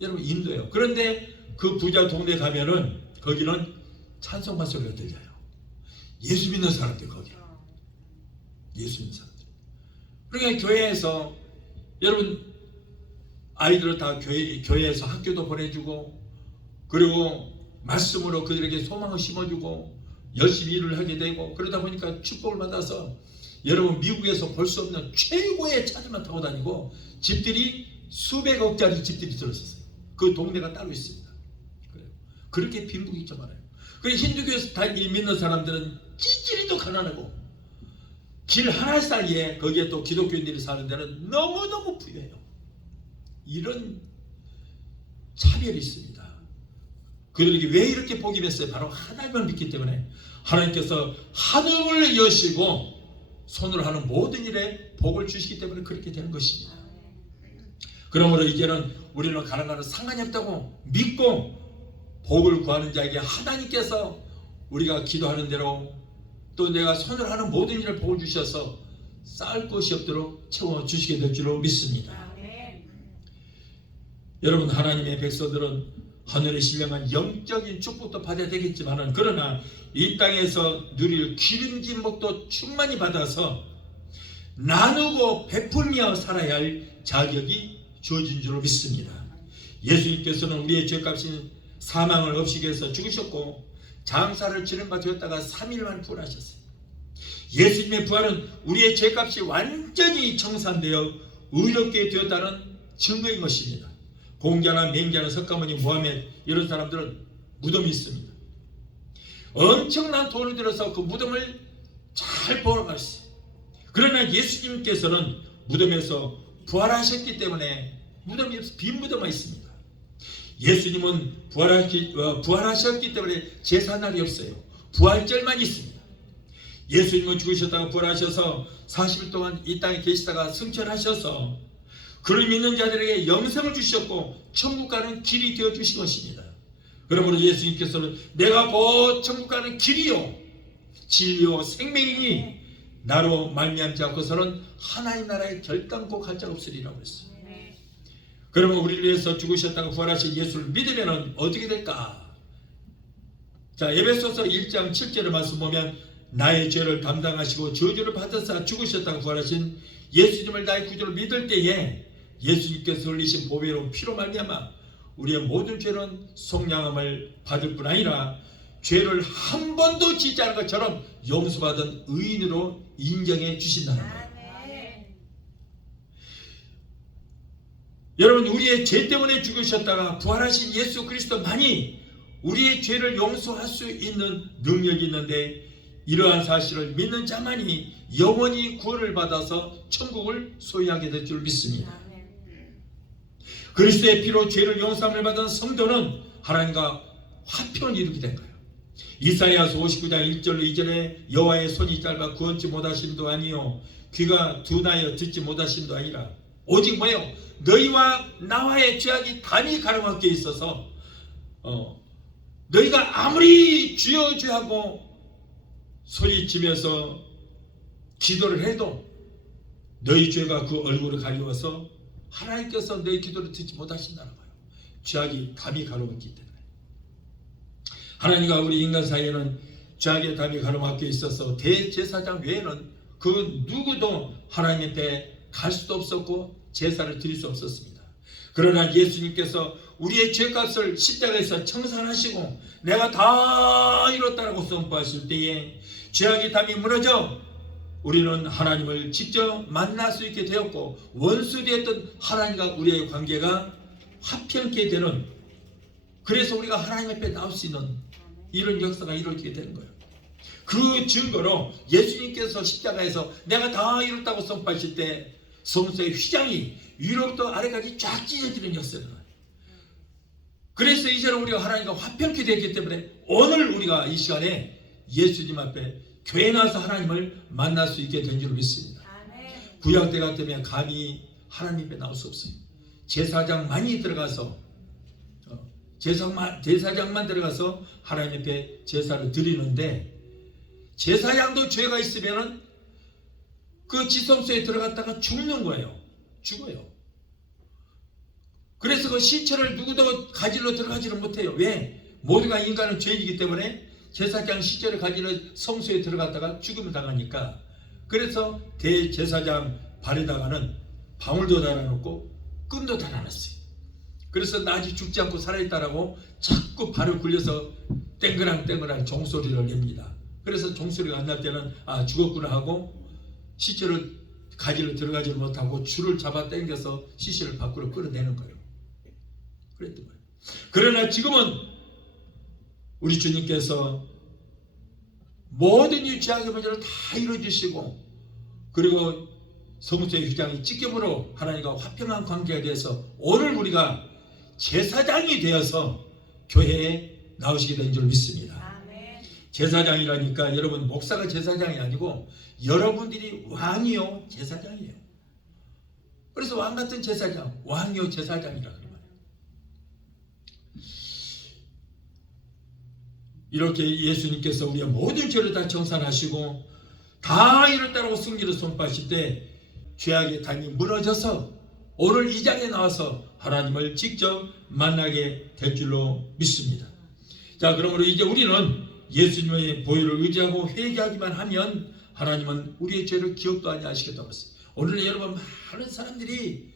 여러분 인도예요. 그런데 그 부자 동네 가면은 거기는 찬송가 소리가 들려요. 예수 믿는 사람들 거기. 예수 믿는 사람들. 그러니까 교회에서 여러분 아이들을 다 교회에서 학교도 보내주고 그리고 말씀으로 그들에게 소망을 심어주고 열심히 일을 하게 되고 그러다 보니까 축복을 받아서 여러분 미국에서 볼 수 없는 최고의 차들만 타고 다니고 집들이 수백억짜리 집들이 들었었어요. 그 동네가 따로 있습니다. 그래요. 그렇게 빈부격차 많아요. 그래서 힌두교에서 다 믿는 사람들은 찌질이도 가난하고 길 하나 사이에 거기에 또 기독교인들이 사는 데는 너무너무 부유해요. 이런 차별이 있습니다. 그들에게 왜 이렇게 복이 됐어요? 바로 하나님을 믿기 때문에 하나님께서 하늘을 여시고 손으로 하는 모든 일에 복을 주시기 때문에 그렇게 되는 것입니다. 그러므로 이제는 우리는 가난과는 상관이 없다고 믿고 복을 구하는 자에게 하나님께서 우리가 기도하는 대로 또 내가 손으로 하는 모든 일을 복을 주셔서 쌓을 것이 없도록 채워주시게 될 줄로 믿습니다. 여러분 하나님의 백성들은 하늘의 신령한 영적인 축복도 받아야 되겠지만은, 그러나 이 땅에서 누릴 기름진 복도 충만히 받아서 나누고 베풀며 살아야 할 자격이 주어진 줄로 믿습니다. 예수님께서는 우리의 죄값인 사망을 없이게 해서 죽으셨고 장사를 치른 바 되었다가 3일 만에 부활하셨어요. 예수님의 부활은 우리의 죄값이 완전히 청산되어 의롭게 되었다는 증거인 것입니다. 공자나 맹자나 석가모니, 모하메드 이런 사람들은 무덤이 있습니다. 엄청난 돈을 들여서 그 무덤을 잘 보러 갔어요. 그러나 예수님께서는 무덤에서 부활하셨기 때문에 무덤이 없어 빈 무덤만 있습니다. 예수님은 부활하셨기 때문에 제사날이 없어요. 부활절만 있습니다. 예수님은 죽으셨다가 부활하셔서 40일 동안 이 땅에 계시다가 승천하셔서 그를 믿는 자들에게 영생을 주셨고 천국 가는 길이 되어 주신 것입니다. 그러므로 예수님께서는 내가 곧 천국 가는 길이요 진리요 생명이니 나로 말미암지 않고서는 하나님 나라에 결단코 갈 자 없으리라고 했어요. 그러면 우리를 위해서 죽으셨다가 부활하신 예수를 믿으면 어떻게 될까? 자, 에베소서 1장 7절의 말씀 보면 나의 죄를 담당하시고 저주를 받아서 죽으셨다가 부활하신 예수님을 나의 구주로 믿을 때에 예수님께서 흘리신 보배로운 피로 말미암아 우리의 모든 죄는 속량함을 받을 뿐 아니라 죄를 한 번도 짓지 않은 것처럼 용서받은 의인으로 인정해 주신다는 거예요. 여러분, 우리의 죄 때문에 죽으셨다가 부활하신 예수 그리스도만이 우리의 죄를 용서할 수 있는 능력이 있는데, 이러한 사실을 믿는 자만이 영원히 구원을 받아서 천국을 소유하게 될 줄 믿습니다. 그리스도의 피로 죄를 용서함을 받은 성도는 하나님과 화평을 이루게 된 거예요. 이사야서 59장 1절로 2절에 여호와의 손이 짧아 구원치 못하심도 아니요 귀가 둔하여 듣지 못하심도 아니라 오직 뭐예요? 너희와 나와의 죄악이 담이 가로막혀 있어서 너희가 아무리 주여 주여 하고 소리치면서 기도를 해도 너희 죄가 그 얼굴을 가리워서 하나님께서 너희 기도를 듣지 못하신다는 거예요. 죄악이 담이 가로막히기 때문에. 하나님과 우리 인간 사이에는 죄악의 담이 가로막혀 있어서 대제사장 외에는 그 누구도 하나님 앞에 갈 수도 없었고 제사를 드릴 수 없었습니다. 그러나 예수님께서 우리의 죄값을 십자가에서 청산하시고 내가 다 이뤘다라고 선포하실 때에 죄악의 담이 무너져 우리는 하나님을 직접 만날 수 있게 되었고 원수되었던 하나님과 우리의 관계가 화평케 되는, 그래서 우리가 하나님 앞에 나올 수 있는 이런 역사가 이루어지게 되는 거예요. 그 증거로 예수님께서 십자가에서 내가 다 이뤘다고 선포하실 때 성소의 휘장이 위로부터 아래까지 쫙 찢어지는 역사가 나요. 그래서 이제는 우리가 하나님과 화평케 되기 때문에 오늘 우리가 이 시간에 예수님 앞에 교회 나와서 하나님을 만날 수 있게 된 줄 믿습니다. 구약 때 같으면 감히 하나님 앞에 나올 수 없어요. 제사장만이 들어가서 제사장만 들어가서 하나님 앞에 제사를 드리는데, 제사장도 죄가 있으면은 그 지성소에 들어갔다가 죽는 거예요. 죽어요. 그래서 그 시체를 누구도 가지러 들어가지를 못해요. 왜? 모두가 인간은 죄이기 때문에 제사장 시체를 가지러 성소에 들어갔다가 죽음을 당하니까. 그래서 대제사장 발에다가는 방울도 달아놓고 끈도 달아놨어요. 그래서 나 아직 죽지 않고 살아있다라고 자꾸 발을 굴려서 땡그랑땡그랑 종소리를 냅니다. 그래서 종소리가 안 날 때는 아 죽었구나 하고 시체를 가지러 들어가지 못하고 줄을 잡아 당겨서 시체를 밖으로 끌어내는 거예요. 그랬던 거예요. 그러나 지금은 우리 주님께서 모든 이 죄악의 문제를 다 이루어주시고, 그리고 성소의 휘장이 찢김으로 하나님과 화평한 관계에 대해서 오늘 우리가 제사장이 되어서 교회에 나오시게 된 줄 믿습니다. 제사장이라니까 여러분 목사가 제사장이 아니고 여러분들이 왕이요 제사장이에요. 그래서 왕 같은 제사장, 왕이요 제사장이라 그래요. 이렇게 예수님께서 우리의 모든 죄를 다 청산하시고 다 이뤘다라고 승리를 선포하실 때 죄악의 담이 무너져서 오늘 이 장에 나와서 하나님을 직접 만나게 될 줄로 믿습니다. 자, 그러므로 이제 우리는 예수님의 보혈을 의지하고 회개하기만 하면 하나님은 우리의 죄를 기억도 하지 않으시겠다고 했어요. 오늘은 여러분, 많은 사람들이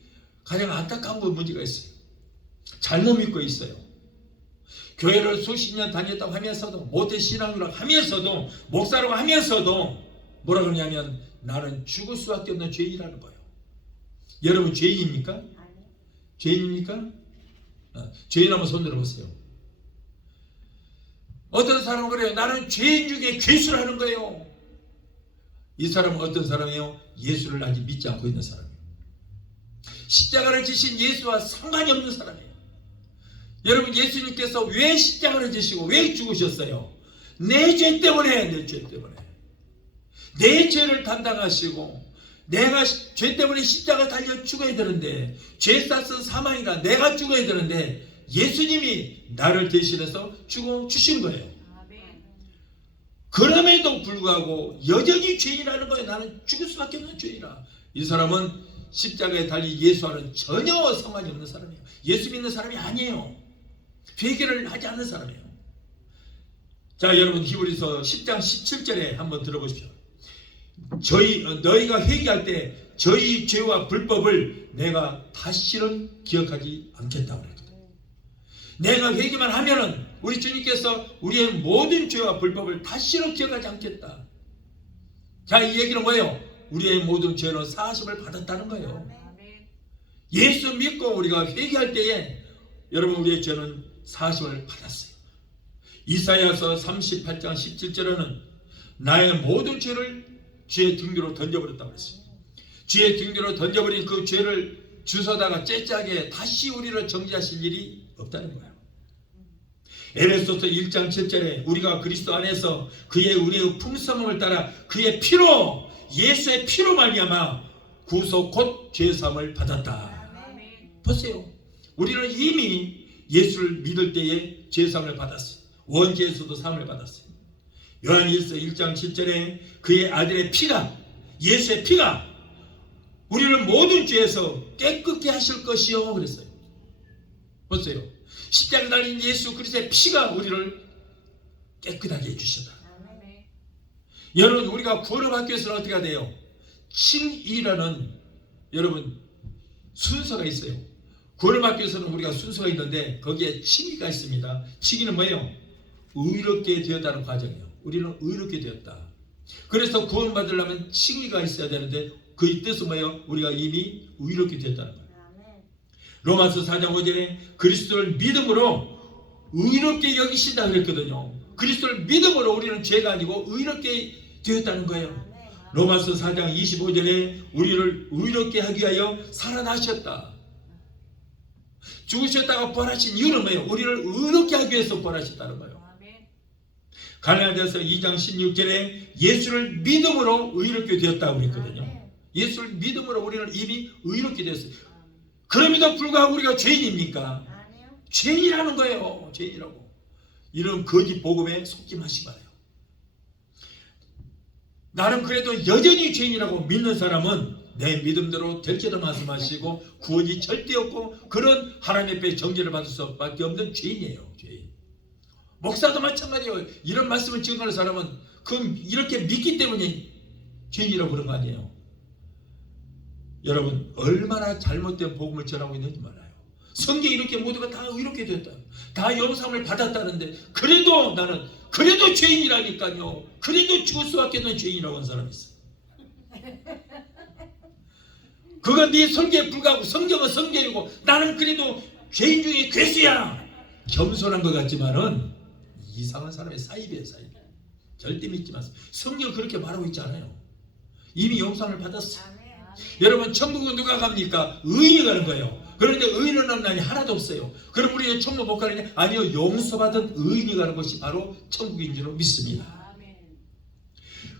가장 안타까운 문제가 있어요. 잘못 믿고 있어요. 교회를 수십 년 다녔다고 하면서도, 모태 신앙이라고 하면서도, 목사라고 하면서도 뭐라 그러냐면 나는 죽을 수밖에 없는 죄인이라는 거예요. 여러분 죄인입니까? 죄인입니까? 죄인 한번 손 들어보세요. 어떤 사람은 그래요. 나는 죄인 중에 괴수라는 거예요. 이 사람은 어떤 사람이에요? 예수를 아직 믿지 않고 있는 사람이에요. 십자가를 지신 예수와 상관이 없는 사람이에요. 여러분, 예수님께서 왜 십자가를 지시고 왜 죽으셨어요? 내 죄 때문에, 내 죄 때문에. 내 죄를 담당하시고 내가 죄 때문에 십자가 달려 죽어야 되는데, 죄 쌌은 사망이라 내가 죽어야 되는데 예수님이 나를 대신해서 죽어 주신 거예요. 그럼에도 불구하고 여전히 죄인이라는 거예요. 나는 죽을 수밖에 없는 죄인이라. 이 사람은 십자가에 달린 예수와는 전혀 상관이 없는 사람이에요. 예수 믿는 사람이 아니에요. 회개를 하지 않는 사람이에요. 자, 여러분, 히브리서 10장 17절에 한번 들어보십시오. 너희가 회개할 때 저희 죄와 불법을 내가 다시는 기억하지 않겠다고 그랬거든. 내가 회개만 하면은 우리 주님께서 우리의 모든 죄와 불법을 다시는 기억하지 않겠다. 자, 이 얘기는 뭐예요? 우리의 모든 죄는 사하심을 받았다는 거예요. 예수 믿고 우리가 회개할 때에 여러분, 우리의 죄는 사하심을 받았어요. 이사야서 38장 17절에는 나의 모든 죄를 주의 등 뒤로 던져버렸다고 그랬어요. 주의 등 뒤로 던져버린 그 죄를 주워다가 째짜게 다시 우리를 정지하실 일이 없다는 거예요. 에베소서 1장 7절에 우리가 그리스도 안에서 그의 은혜의 풍성함을 따라 그의 피로, 예수의 피로 말미암아 구속 곧 죄사함을 받았다. 보세요. 우리는 이미 예수를 믿을 때에 죄사함을 받았어요. 원죄에서도 사함을 받았어요. 요한일서 1장 7절에 그의 아들의 피가, 예수의 피가 우리를 모든 죄에서 깨끗게 하실 것이요 그랬어요. 보세요. 십자가에 달린 예수 그리스도의 피가 우리를 깨끗하게 해주셨다. 여러분, 우리가 구원을 받기 위해서는 어떻게 해야 돼요? 칭의라는 여러분 순서가 있어요. 구원을 받기 위해서는 우리가 순서가 있는데 거기에 칭의가 있습니다. 칭의는 뭐예요? 의롭게 되었다는 과정이에요. 우리는 의롭게 되었다. 그래서 구원 받으려면 칭의가 있어야 되는데 그 뜻은 뭐예요? 우리가 이미 의롭게 되었다는 거예요. 로마서 4장 5절에 그리스도를 믿음으로 의롭게 여기신다 그랬거든요. 그리스도를 믿음으로 우리는 죄가 아니고 의롭게 되었다는 거예요. 로마서 4장 25절에 우리를 의롭게 하기 위하여 살아나셨다. 죽으셨다가 부활하신 이유는 뭐예요? 우리를 의롭게 하기 위해서 부활하셨다는 거예요. 갈라디아서 2장 16절에 예수를 믿음으로 의롭게 되었다고 그랬거든요. 예수를 믿음으로 우리는 이미 의롭게 되었어요. 그럼에도 불구하고 우리가 죄인입니까? 죄인이라는 거예요. 죄인이라고. 이런 거짓 복음에 속지 마시기 바라요. 나는 그래도 여전히 죄인이라고 믿는 사람은 내 믿음대로 될지도 말씀하시고 구원이 절대 없고 그런 하나님 앞에 정죄를 받을 수밖에 없는 죄인이에요. 죄인. 목사도 마찬가지예요. 이런 말씀을 증거하는 사람은 그럼 이렇게 믿기 때문에 죄인이라고 그런 거 아니에요. 여러분, 얼마나 잘못된 복음을 전하고 있는지 몰라요. 성경에 이렇게 모두가 다 의롭게 됐다, 다 영상을 받았다는데 그래도 나는 그래도 죄인이라니까요. 그래도 죽을 수밖에 없는 죄인이라고 하는 사람이 있어요. 그건 네 성경에 불과하고 성경은 성경이고 나는 그래도 죄인 중에 괴수야. 겸손한 것 같지만은 이상한 사람의 사입이에요. 사입. 절대 믿지 마세요. 성경 그렇게 말하고 있지 않아요. 이미 영상을 받았어요. 여러분, 천국은 누가 갑니까? 의인이 가는 거예요. 그런데 의인은 없나니 하나도 없어요. 그럼 우리 천국 못 가느냐? 아니요, 용서받은 의인이 가는 것이 바로 천국인 줄 믿습니다.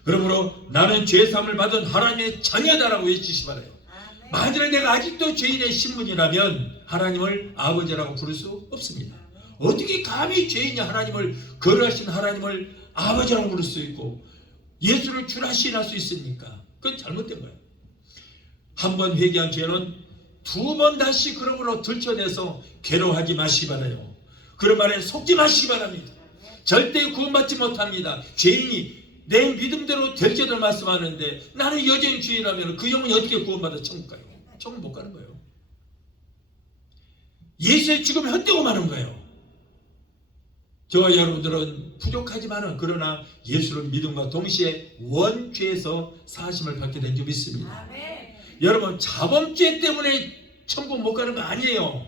그러므로 나는 죄사함을 받은 하나님의 자녀다라고 외치시 바라요. 만약에 내가 아직도 죄인의 신분이라면 하나님을 아버지라고 부를 수 없습니다. 어떻게 감히 죄인이 하나님을, 거룩하신 하나님을 아버지라고 부를 수 있고 예수를 주라 시인할 수 있습니까? 그건 잘못된 거예요. 한번 회개한 죄는 두 번 다시 그러므로 들춰내서 괴로워하지 마시기 바라요. 그런 말에 속지 마시기 바랍니다. 절대 구원받지 못합니다. 죄인이 내 믿음대로 될 줄을 말씀하는데 나는 여전히 죄인이라면 그 영혼이 어떻게 구원받아 천국 가요? 천국 못 가는 거예요. 예수의 죽음에 헛되고 마는 거예요. 저와 여러분들은 부족하지만은 그러나 예수를 믿음과 동시에 원죄에서 사심을 받게 된 줄 믿습니다. 여러분, 자범죄 때문에 천국 못 가는 거 아니에요.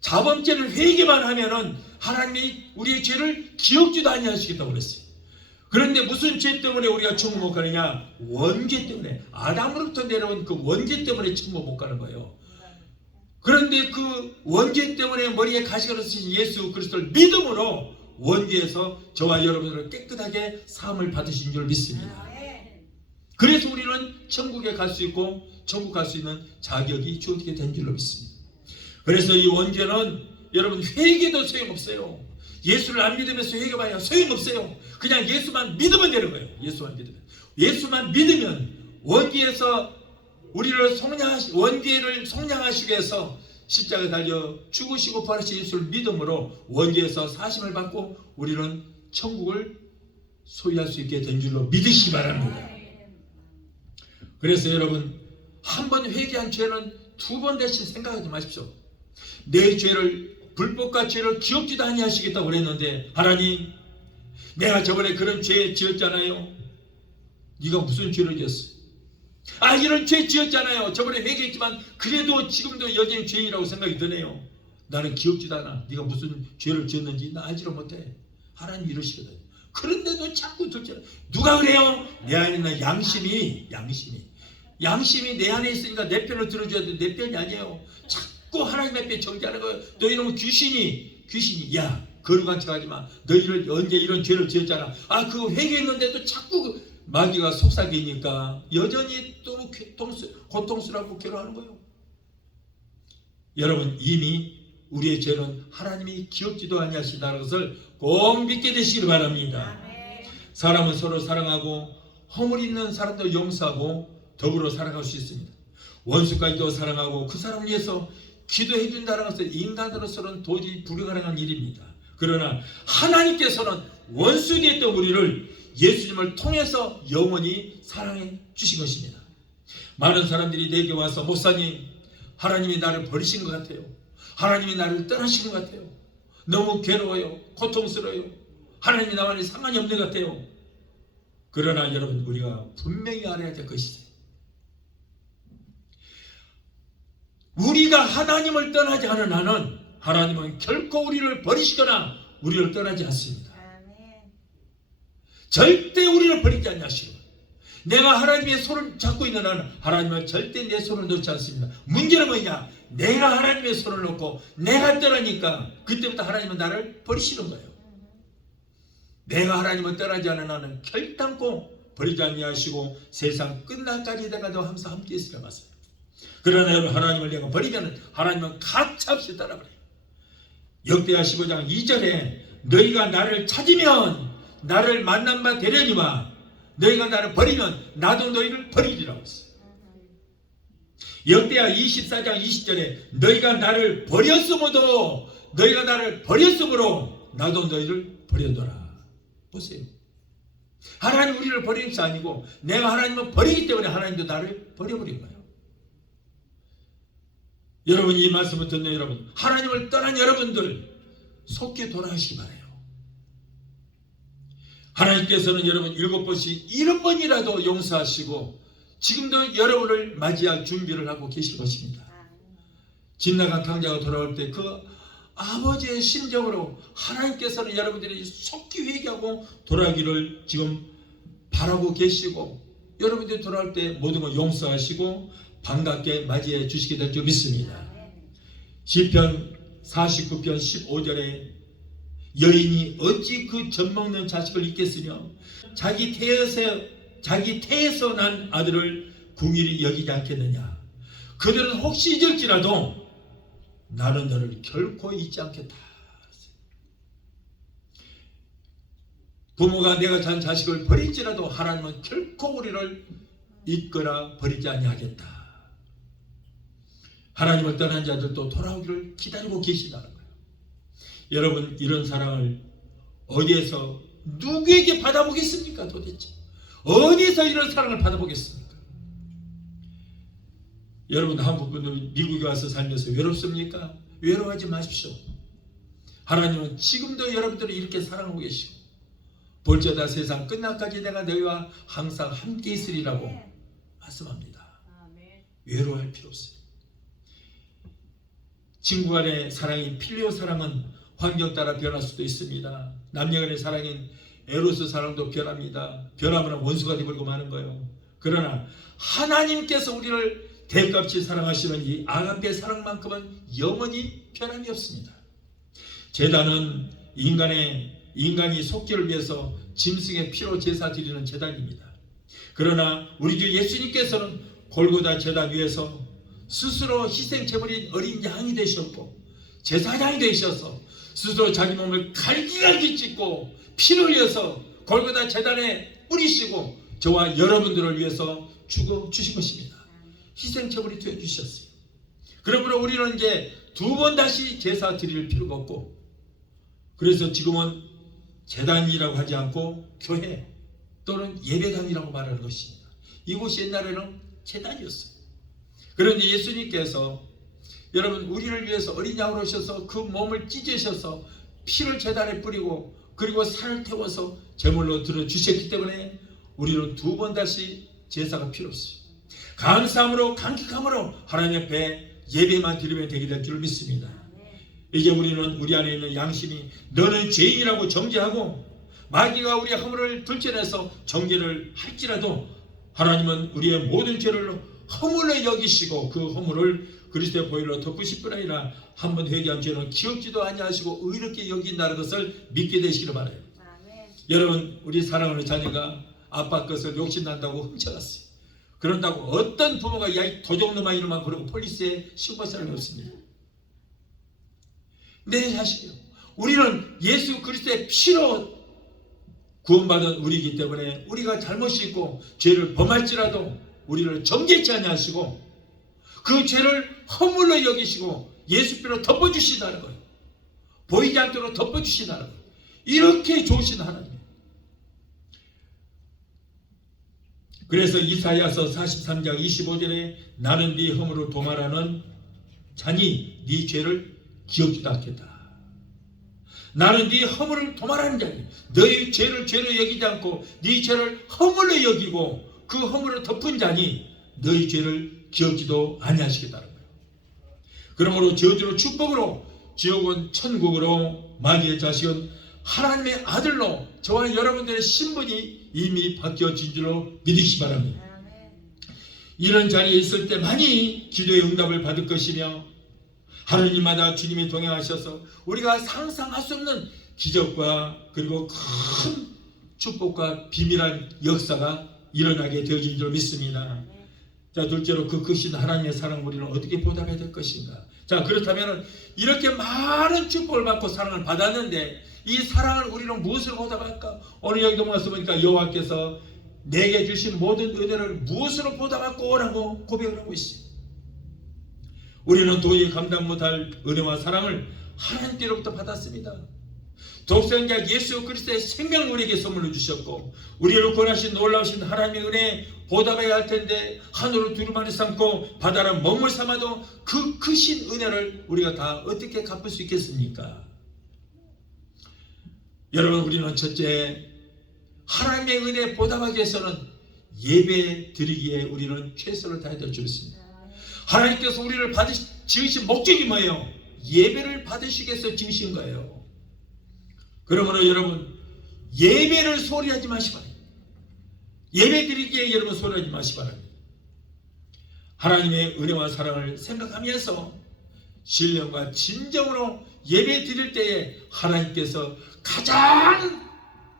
자범죄를 회개만 하면은 하나님이 우리의 죄를 기억지도 아니하시겠다고 그랬어요. 그런데 무슨 죄 때문에 우리가 천국 못 가느냐? 원죄 때문에, 아담으로부터 내려온 그 원죄 때문에 천국 못 가는 거예요. 그런데 그 원죄 때문에 머리에 가시가 쓰신 예수 그리스도를 믿음으로 원죄에서 저와 여러분들을 깨끗하게 사함을 받으신 줄 믿습니다. 그래서 우리는 천국에 갈 수 있고 천국 갈 수 있는 자격이 주어지게 된 줄로 믿습니다. 그래서 이 원죄는 여러분 회개도 소용없어요. 예수를 안 믿으면서 회개봐야 소용없어요. 그냥 예수만 믿으면 되는 거예요. 예수만 믿으면 원죄에서 우리를 원죄를 속량하시기 위해서 십자가에 달려 죽으시고 부활하신 예수를 믿음으로 원죄에서 사심을 받고 우리는 천국을 소유할 수 있게 된 줄로 믿으시기 바랍니다. 그래서 여러분, 한 번 회개한 죄는 두 번 대신 생각하지 마십시오. 내 죄를, 불법과 죄를 기억지도 아니하시겠다고 그랬는데 하나님, 내가 저번에 그런 죄 지었잖아요. 네가 무슨 죄를 지었어? 이런 죄 지었잖아요. 저번에 회개했지만 그래도 지금도 여전히 죄인이라고 생각이 드네요. 나는 기억지도 않아. 네가 무슨 죄를 지었는지 나 알지도 못해. 하나님 이러시거든. 그런데도 자꾸 들잖아. 누가 그래요? 내 안에 있는 양심이 내 안에 있으니까 내 편을 들어줘야 돼. 내 편이 아니에요. 자꾸 하나님의 편 정지하는 거예요. 너 이러면 귀신이 야, 거룩한 척 하지 마. 너희를 언제 이런 죄를 지었잖아. 그거 회개했는데도 자꾸 마귀가 속삭이니까 여전히 또 고통스럽고 괴로워하는 거예요. 여러분, 이미 우리의 죄는 하나님이 기억지도 아니하신다는 것을 꼭 믿게 되시길 바랍니다. 사람은 서로 사랑하고 허물 있는 사람도 용서하고 더불어 살아갈 수 있습니다. 원수까지도 사랑하고 그 사람을 위해서 기도해 준다는 것은 인간으로서는 도저히 불가능한 일입니다. 그러나 하나님께서는 원수에게 있던 우리를 예수님을 통해서 영원히 사랑해 주신 것입니다. 많은 사람들이 내게 와서 목사님, 하나님이 나를 버리신 것 같아요. 하나님이 나를 떠나신 것 같아요. 너무 괴로워요. 고통스러워요. 하나님이 나와는 상관이 없는 것 같아요. 그러나 여러분, 우리가 분명히 알아야 될 것이죠. 우리가 하나님을 떠나지 않은 한은 하나님은 결코 우리를 버리시거나 우리를 떠나지 않습니다. 절대 우리를 버리지 않으시고, 내가 하나님의 손을 잡고 있는 한은 하나님은 절대 내 손을 놓지 않습니다. 문제는 뭐냐? 내가 하나님의 손을 놓고 내가 떠나니까 그때부터 하나님은 나를 버리시는 거예요. 내가 하나님을 떠나지 않은 한은 결단코 버리지 아니하시고 세상 끝날까지 내가도 항상 함께 있으려 맞습니다. 그러나 여러분, 하나님을 내가 버리면 하나님은 가차없이 따라버려요. 역대하 15장 2절에 너희가 나를 찾으면 나를 만난 바 되려니와 너희가 나를 버리면 나도 너희를 버리리라고 했어요. 역대하 24장 20절에 너희가 나를 버렸으므로 나도 너희를 버려둬라. 보세요. 하나님 우리를 버리는 것이 아니고 내가 하나님을 버리기 때문에 하나님도 나를 버려버린 거예요. 여러분, 이 말씀을 듣는 여러분, 하나님을 떠난 여러분들 속히 돌아가시기 바라요. 하나님께서는 여러분 7번씩 7번이라도 용서하시고 지금도 여러분을 맞이할 준비를 하고 계실 것입니다. 집 나간 탕자가 돌아올 때 그 아버지의 심정으로 하나님께서는 여러분들이 속히 회개하고 돌아가기를 지금 바라고 계시고, 여러분들이 돌아올 때 모든 걸 용서하시고 반갑게 맞이해 주시게 될 줄 믿습니다. 시편 49편 15절에 여인이 어찌 그 젖먹는 자식을 잊겠으며 자기 태에서 난 아들을 궁일이 여기지 않겠느냐. 그들은 혹시 잊을지라도 나는 너를 결코 잊지 않겠다. 부모가 내가 잔 자식을 버릴지라도 하나님은 결코 우리를 잊거나 버리지 아니하겠다. 하나님을 떠난 자들도 돌아오기를 기다리고 계시다는 거예요. 여러분, 이런 사랑을 어디에서 누구에게 받아보겠습니까? 도대체 어디에서 이런 사랑을 받아보겠습니까? 여러분, 한국 분들 미국에 와서 살면서 외롭습니까? 외로워하지 마십시오. 하나님은 지금도 여러분들을 이렇게 사랑하고 계시고, 볼지어다 세상 끝날까지 내가 너희와 항상 함께 있으리라고 말씀합니다. 외로워할 필요 없어요. 친구 간의 사랑인 필리오 사랑은 환경 따라 변할 수도 있습니다. 남녀 간의 사랑인 에로스 사랑도 변합니다. 변하면 원수가 되버리고 마는 거예요. 그러나 하나님께서 우리를 대값이 사랑하시는 이 아가페 사랑만큼은 영원히 변함이 없습니다. 제단은 인간이 속죄를 위해서 짐승의 피로 제사 드리는 제단입니다. 그러나 우리 주 예수님께서는 골고다 제단 위에서 스스로 희생 제물인 어린 양이 되셨고 제사장이 되셔서 스스로 자기 몸을 갈기갈기 찢고 피를 흘려서 골고다 제단에 뿌리시고 저와 여러분들을 위해서 죽어 주신 것입니다. 희생 제물이 되어 주셨어요. 그러므로 우리는 이제 두 번 다시 제사 드릴 필요가 없고, 그래서 지금은 제단이라고 하지 않고 교회 또는 예배당이라고 말하는 것입니다. 이곳이 옛날에는 제단이었어요. 그런데 예수님께서 여러분 우리를 위해서 어린 양으로 오셔서 그 몸을 찢으셔서 피를 제단에 뿌리고 그리고 살을 태워서 제물로 들어주셨기 때문에 우리는 두 번 다시 제사가 필요 없어요. 감사함으로 감격함으로 하나님 앞에 예배만 드리면 되게 될 줄 믿습니다. 이제 우리는 우리 안에 있는 양심이 너는 죄인이라고 정죄하고 마귀가 우리의 허물을 들춰내서 정죄를 할지라도 하나님은 우리의 모든 죄를 허물로 여기시고 그 허물을 그리스도의 보혈로 덮으실 뿐 아니라 한번 회개한 죄는 기억지도 아니하시고 의롭게 여긴다는 것을 믿게 되시기를 바라요. 여러분, 우리 사랑하는 자녀가 아빠 것을 욕심난다고 훔쳐갔어요. 그런다고 어떤 부모가 야이 도적놈아 이놈아 그러고 폴리스에 신고할 사람이 없습니다. 내 자식이요. 우리는 예수 그리스도의 피로 구원받은 우리이기 때문에 우리가 잘못이 있고 죄를 범할지라도 우리를 정죄치 아니하시고 그 죄를 허물로 여기시고 예수피로 덮어주신다는 거예요. 보이지 않도록 덮어주신다는 거예요. 이렇게 좋으신 하나님. 그래서 이사야서 43장 25절에 나는 네 허물을 도말하는 자니 네 죄를 기억지도 않겠다. 나는 네 허물을 도말하는 자니 너의 죄를 죄로 여기지 않고 네 죄를 허물로 여기고 그 허물을 덮은 자니 너의 죄를 기억지도 아니하시겠다는 거예요. 그러므로 저주로 축복으로 지옥은 천국으로 마귀의 자식은 하나님의 아들로 저와 여러분들의 신분이 이미 바뀌어진 줄로 믿으시기 바랍니다. 이런 자리에 있을 때 많이 기도의 응답을 받을 것이며 하루님마다 주님이 동행하셔서 우리가 상상할 수 없는 기적과 그리고 큰 축복과 비밀한 역사가 일어나게 되어진 줄 믿습니다. 자, 둘째로 그 크신 하나님의 사랑 우리는 어떻게 보답해야 될 것인가? 자, 그렇다면 이렇게 많은 축복을 받고 사랑을 받았는데 이 사랑을 우리는 무엇으로 보답할까? 오늘 여기도 말씀보니까 여호와께서 내게 주신 모든 은혜를 무엇으로 보답할까? 라고 고백을 하고 있어요. 우리는 도저히 감당 못할 은혜와 사랑을 하나님께로부터 받았습니다. 독생자 예수 그리스도의 생명을 우리에게 선물로 주셨고 우리를 구원하신 놀라우신 하나님의 은혜에 보답해야 할 텐데 하늘을 두루마리 삼고 바다를 먹물 삼아도 그 크신 은혜를 우리가 다 어떻게 갚을 수 있겠습니까? 여러분, 우리는 첫째 하나님의 은혜에 보답하기 위해서는 예배 드리기에 우리는 최선을 다해야 될 줄 믿습니다. 하나님께서 우리를 지으신 목적이 뭐예요? 예배를 받으시기 위해서 지으신 거예요. 그러므로 여러분 예배를 소홀히 하지 마시기 바랍니다. 예배 드리기에 여러분 소홀히 하지 마시기 바랍니다. 하나님의 은혜와 사랑을 생각하면서 신령과 진정으로 예배 드릴 때에 하나님께서 가장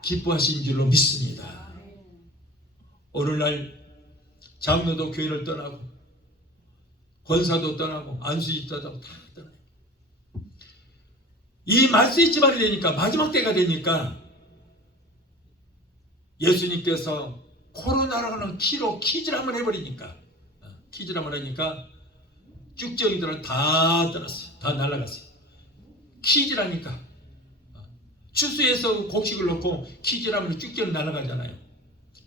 기뻐하신 줄로 믿습니다. 오늘날 장로도 교회를 떠나고 권사도 떠나고 안수집도 떠나고 다 떠나요. 이 말세의 집안이 되니까 마지막 때가 되니까 예수님께서 코로나라는 키로 퀴즈를 한번 해버리니까 쭉정이들은 다 떠났어요. 다 날아갔어요. 키즈라니까. 추수해서 곡식을 넣고 키즈라면 쭉정이 날아가잖아요.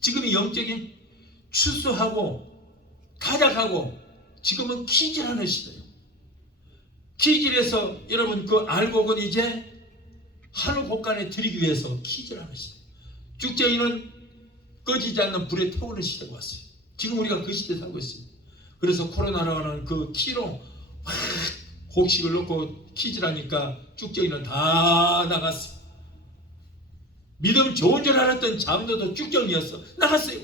지금이 영적인 추수하고 타작하고 지금은 키즈라는 시대예요. 키즈에서 여러분 그 알곡은 이제 하늘 곳간에 들이기 위해서 키즈라는 시대. 쭉정이는 꺼지지 않는 불에 태우는 시대가 왔어요. 지금 우리가 그 시대에 살고 있어요. 그래서 코로나라는 그 키로 막 곡식을 넣고 키즈라니까 쭉정이는 다 나갔어요. 믿음 좋은 줄 알았던 잠도도 쭉정이었어. 나갔어요.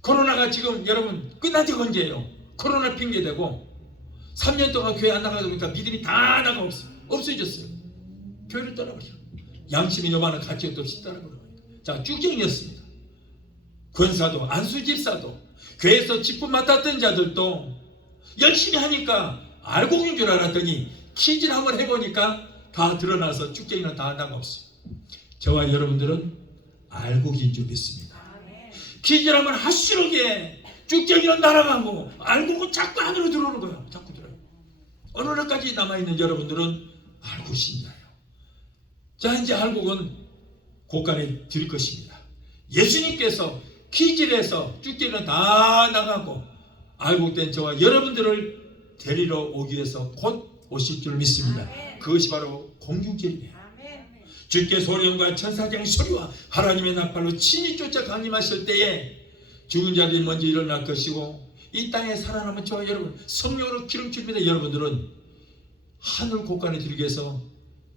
코로나가 지금 여러분 끝난 지 언제예요? 코로나 핑계대고 3년 동안 교회 안 나가다 보니까 믿음이 다 나가 없어졌어요. 교회를 떠나버려. 양심이 요만한 가치도 없이 떠나버려. 자, 쭉정이었습니다. 권사도 안수 집사도 교회에서 직분 맡았던 자들도 열심히 하니까 알곡인 줄 알았더니 키즈를 한번 해보니까 다 드러나서 쭉정이는 다 나가 없어요. 저와 여러분들은 알곡인 줄 믿습니다. 키즈라면 하시르게 쭉정이는 날아가고 알곡은 자꾸 안으로 들어오는 거예요. 자꾸 들어요. 어느 날까지 남아있는 여러분들은 알곡 신자예요. 자, 이제 알곡은 곳간에 드릴 것입니다. 예수님께서 키즈에서 쭉정이는 다 나가고 알곡된 저와 여러분들을 데리러 오기 위해서 곧 오실 줄 믿습니다. 그것이 바로 공중제이네요. 주께 소령과 천사장의 소리와 하나님의 나팔로 친히 쫓아 강림하실 때에 죽은 자들이 먼저 일어날 것이고 이 땅에 살아남은 저와 여러분 성령으로 기름집니다. 여러분들은 하늘 곳간에 들기 위해서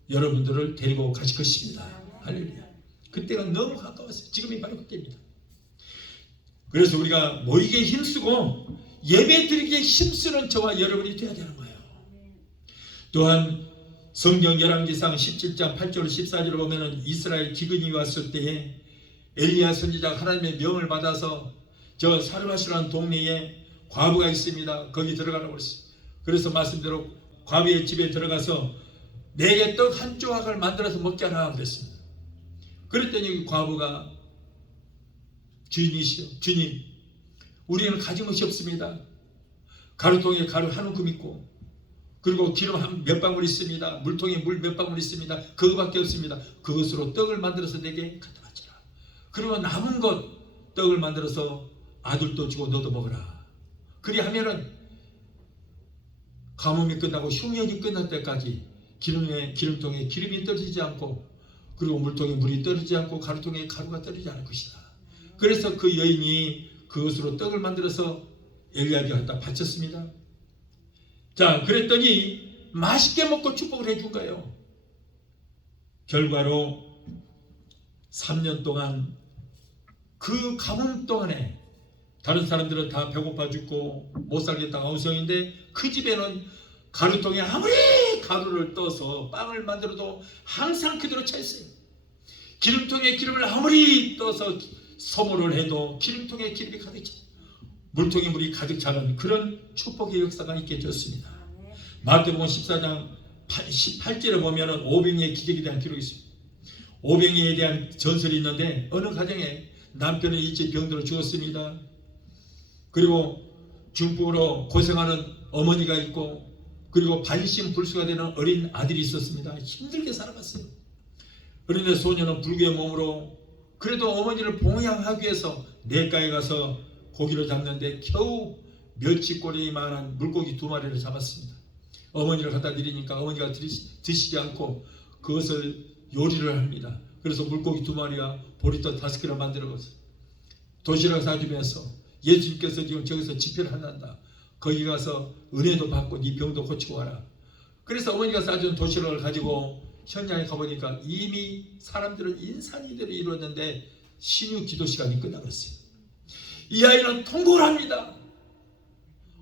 여러분들을 데리고 가실 것입니다. 할렐루야. 그때가 너무 가까웠어요. 지금이 바로 그때입니다. 그래서 우리가 모이기에 힘쓰고 예배 드리기에 힘쓰는 저와 여러분이 되어야 되는 거예요. 또한 성경 열왕기상 17장 8절 14절을 보면은 이스라엘 기근이 왔을 때에 엘리야 선지자가 하나님의 명을 받아서 저 사르밧이라는 동네에 과부가 있습니다. 거기 들어가라고 했어요. 그래서 말씀대로 과부의 집에 들어가서 내게 떡 한 조각을 만들어서 먹게 하라 그랬습니다. 그랬더니 과부가 주인이시여, 주님, 우리는 가진 것이 없습니다. 가루통에 가루 한 움큼 있고 그리고 기름 몇 방울 있습니다. 물통에 물 몇 방울 있습니다. 그거밖에 없습니다. 그것으로 떡을 만들어서 내게 갖다 바쳐라. 그리고 남은 것 떡을 만들어서 아들도 주고 너도 먹어라. 그리하면은 가뭄이 끝나고 흉년이 끝날 때까지 기름통에 기름이 떨어지지 않고 그리고 물통에 물이 떨어지지 않고 가루통에 가루가 떨어지지 않을 것이다. 그래서 그 여인이 그것으로 떡을 만들어서 엘리야에게 갖다 바쳤습니다. 자, 그랬더니 맛있게 먹고 축복을 해준 거예요. 결과로 3년 동안 그 가뭄 동안에 다른 사람들은 다 배고파 죽고 못 살겠다가 엉성인데 그 집에는 가루통에 아무리 가루를 떠서 빵을 만들어도 항상 그대로 차 있어요. 기름통에 기름을 아무리 떠서 소모를 해도 기름통에 기름이 가득 차. 물통에 물이 가득 차는 그런 축복의 역사가 있게 되었습니다. 마태복음 14장 18절에 보면 오병이의 기적에 대한 기록이 있습니다. 오병이에 대한 전설이 있는데 어느 가정에 남편은 일찍 병들어 죽었습니다. 그리고 중풍으로 고생하는 어머니가 있고 그리고 반신불수가 되는 어린 아들이 있었습니다. 힘들게 살아갔어요. 그런데 소녀는 불구의 몸으로 그래도 어머니를 봉양하기 위해서 냇가에 가서 고기를 잡는데 겨우 멸치꼬리만한 물고기 2마리를 잡았습니다. 어머니를 갖다 드리니까 어머니가 드시지 않고 그것을 요리를 합니다. 그래서 물고기 2마리와 보리떡 5개를 만들어서 도시락 사주면서 예수님께서 지금 저기서 집회를 한단다. 거기 가서 은혜도 받고 네 병도 고치고 와라. 그래서 어머니가 싸준 도시락을 가지고 현장에 가보니까 이미 사람들은 인산이대로 이루었는데 신유 기도 시간이 끝나버렸어요. 이 아이는 통곡을 합니다.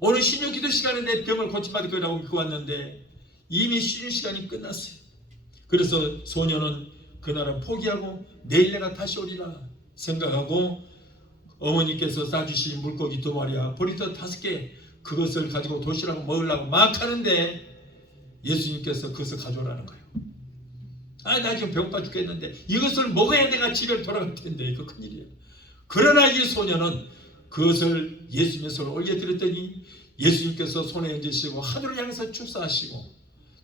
오늘 신유 기도 시간에 내 병을 고침받을 거라고 믿고 왔는데 이미 신유 시간이 끝났어요. 그래서 소녀는 그날은 포기하고 내일 내가 다시 오리라 생각하고 어머니께서 싸주신 물고기 2마리와 보리떡 5개 그것을 가지고 도시락을 먹으려고 막 하는데 예수님께서 그것을 가져오라는 거예요. 나 지금 배고파 죽겠는데 이것을 먹어야 내가 집에 돌아갈 텐데 이거 큰일이에요. 그러나 이 소녀는 그것을 예수님의 손에 올려드렸더니 예수님께서 손에 얹으시고 하늘을 향해서 축사하시고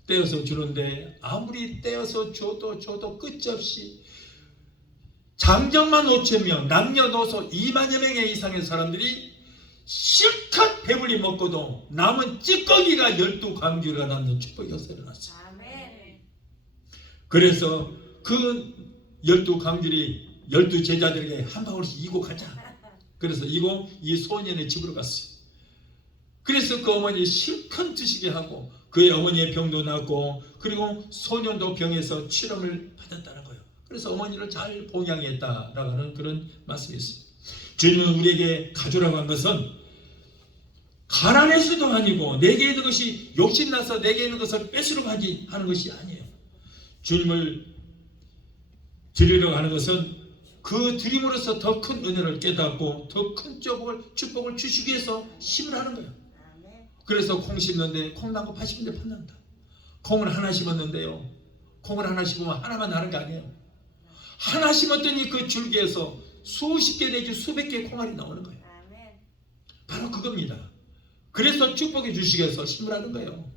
떼어서 주는데 아무리 떼어서 줘도 끝없이 장정만 5,000명, 남녀노소 2만여 명의 이상의 사람들이 실컷 배불리 먹고도 남은 찌꺼기가 12광주리가 남는 축복이 일어났어요. 그래서 그 12광주리 12제자들에게 한 방울씩 이고 가자. 그래서 이고 이 소년의 집으로 갔어요. 그래서 그 어머니 실컷 드시게 하고 그의 어머니의 병도 낫고 그리고 소년도 병에서 치료를 받았다는 거예요. 그래서 어머니를 잘 봉양했다라고 하는 그런 말씀이 있습니다. 주님은 우리에게 가져라고 한 것은 가난해서도 아니고 내게 있는 것이 욕심나서 내게 있는 것을 뺏으려고 하는 것이 아니에요. 주님을 드리려고 하는 것은 그 드림으로서 더 큰 은혜를 깨닫고 더 큰 축복을 주시기 위해서 심을 하는 거예요. 그래서 콩 심는데 콩 나고 80인데 판단다. 콩을 하나 심었는데요, 콩을 하나 심으면 하나만 나는 게 아니에요. 하나 심었더니 그 줄기에서 수십 개 내지 수백 개의 콩알이 나오는 거예요. 바로 그겁니다. 그래서 축복해 주시기 위해서 심을 하는 거예요.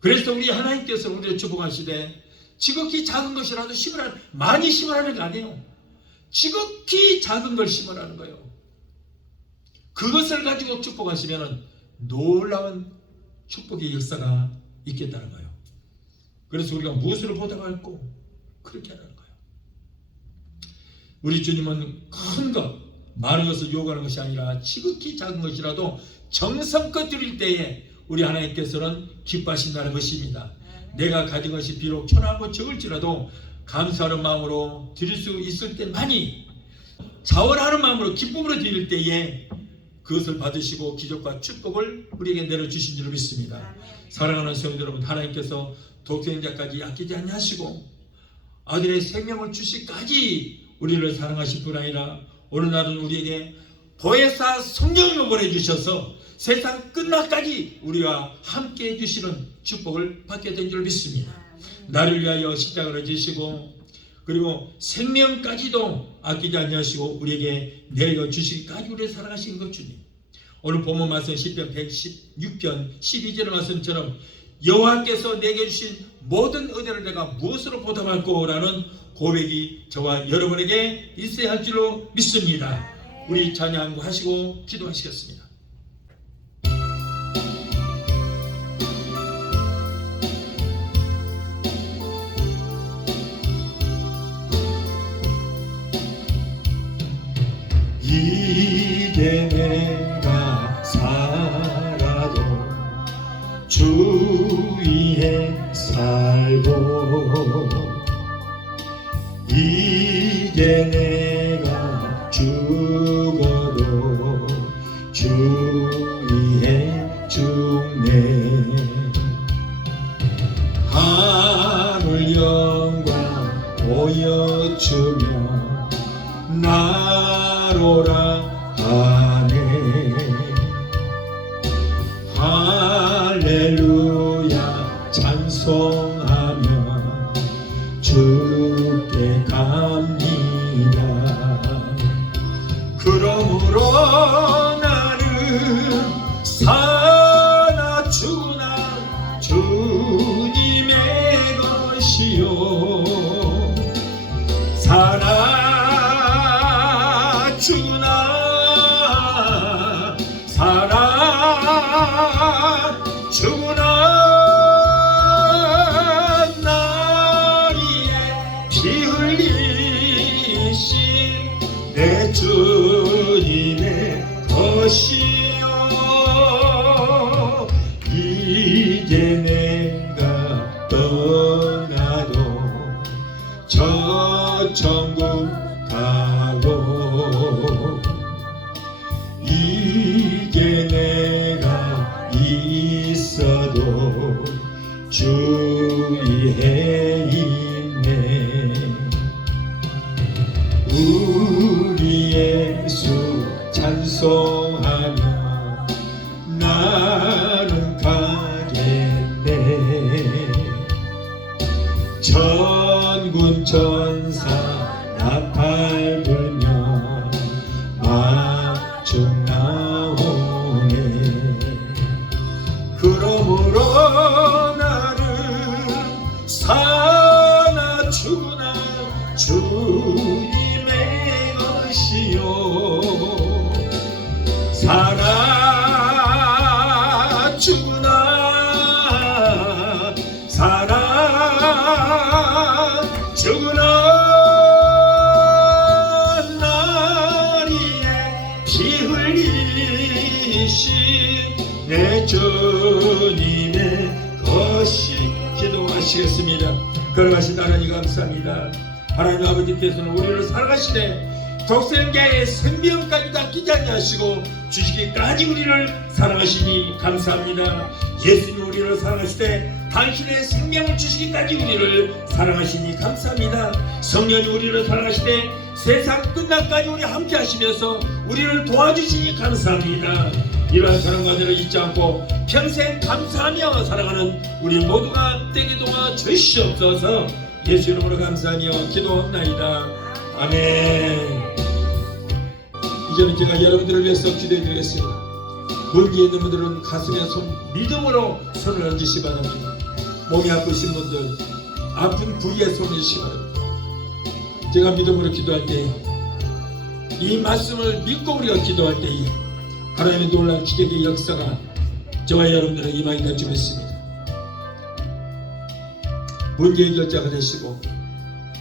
그래서 우리 하나님께서 우리를 축복하시되 지극히 작은 것이라도 많이 심으라는 게 아니에요. 지극히 작은 걸 심으라는 거예요. 그것을 가지고 축복하시면 놀라운 축복의 역사가 있겠다는 거예요. 그래서 우리가 무엇을 보다가 할고 그렇게 하라는 거예요. 우리 주님은 큰 것, 많은 것을 요구하는 것이 아니라 지극히 작은 것이라도 정성껏 드릴 때에 우리 하나님께서는 기뻐하신다는 것입니다. 내가 가진 것이 비록 초라하고 적을지라도 감사하는 마음으로 드릴 수 있을 때 많이, 자원하는 마음으로 기쁨으로 드릴 때에 그것을 받으시고 기적과 축복을 우리에게 내려주신 줄 믿습니다. 사랑하는 성도 여러분, 하나님께서 독생자까지 아끼지 아니하시고 아들의 생명을 주시기까지 우리를 사랑하실 뿐 아니라 어느 날은 우리에게 보혜사 성령을 보내주셔서 세상 끝날까지 우리와 함께 해주시는 축복을 받게 된 줄 믿습니다. 나를 위하여 십자가를 지시고 그리고 생명까지도 아끼지 아니하시고 우리에게 내려 주시기까지 우리를 사랑하신 것 주님. 오늘 본문 말씀 10편 116편 12절의 말씀처럼 여호와께서 내게 주신 모든 은혜를 내가 무엇으로 보답할꼬 라는 고백이 저와 여러분에게 있어야 할 줄로 믿습니다. 우리 찬양하시고 기도하시겠습니다. 이제 내가 살아도 주 위에 살고 이제 내가 죽어도 주 위에 죽네. 하늘 영광 보여주며 나로라 하네. 할렐루야 찬송하며 주께 갑니다. 그러므로 나는 사나 죽으나 주님의 것이요 사나 죽으나 사나 죽으나 날 위해 피 흘리신 내 주님의 것이요 이제 내가 떠나도 저 천국 가고 이제 내가 있어도 주 위에 있네. 우리 예수 찬송하며 나는 가겠네. 천군 천사 나팔 불며 마중 나오네. 살아 죽으나 살아 죽으나 나리에 피 흘리신 내 주님의 것이. 기도하시겠습니다. 걸어가신 하나님 감사합니다. 하나님 아버지께서는 우리를 사랑하시되 독생자의 생명까지 다 끼지 아니하시고 주시기까지 우리를 사랑하시니 감사합니다. 예수님 우리를 사랑하시되 당신의 생명을 주시기까지 우리를 사랑하시니 감사합니다. 성령이 우리를 사랑하시되 세상 끝날까지 우리 함께 하시면서 우리를 도와주시니 감사합니다. 이러한 사랑과들을 잊지 않고 평생 감사하며 살아가는 우리 모두가 되게 도와주시옵소서. 예수 이름으로 감사하며 기도합나이다. 아멘. 이제는 제가 여러분들을 위해서 기도해 드리겠습니다. 멀리에 있는 분들은 가슴에 믿음으로 손을 얹으시 바랍니다. 몸이 아프신 분들, 아픈 부위에 손을 얹으시 바랍니다. 제가 믿음으로 기도할 때, 이 말씀을 믿고 우리가 기도할 때에 하나님의 놀라운 기적의 역사가 저와 여러분들의 임하기를 주겠습니다. 문제 해결자가 되시고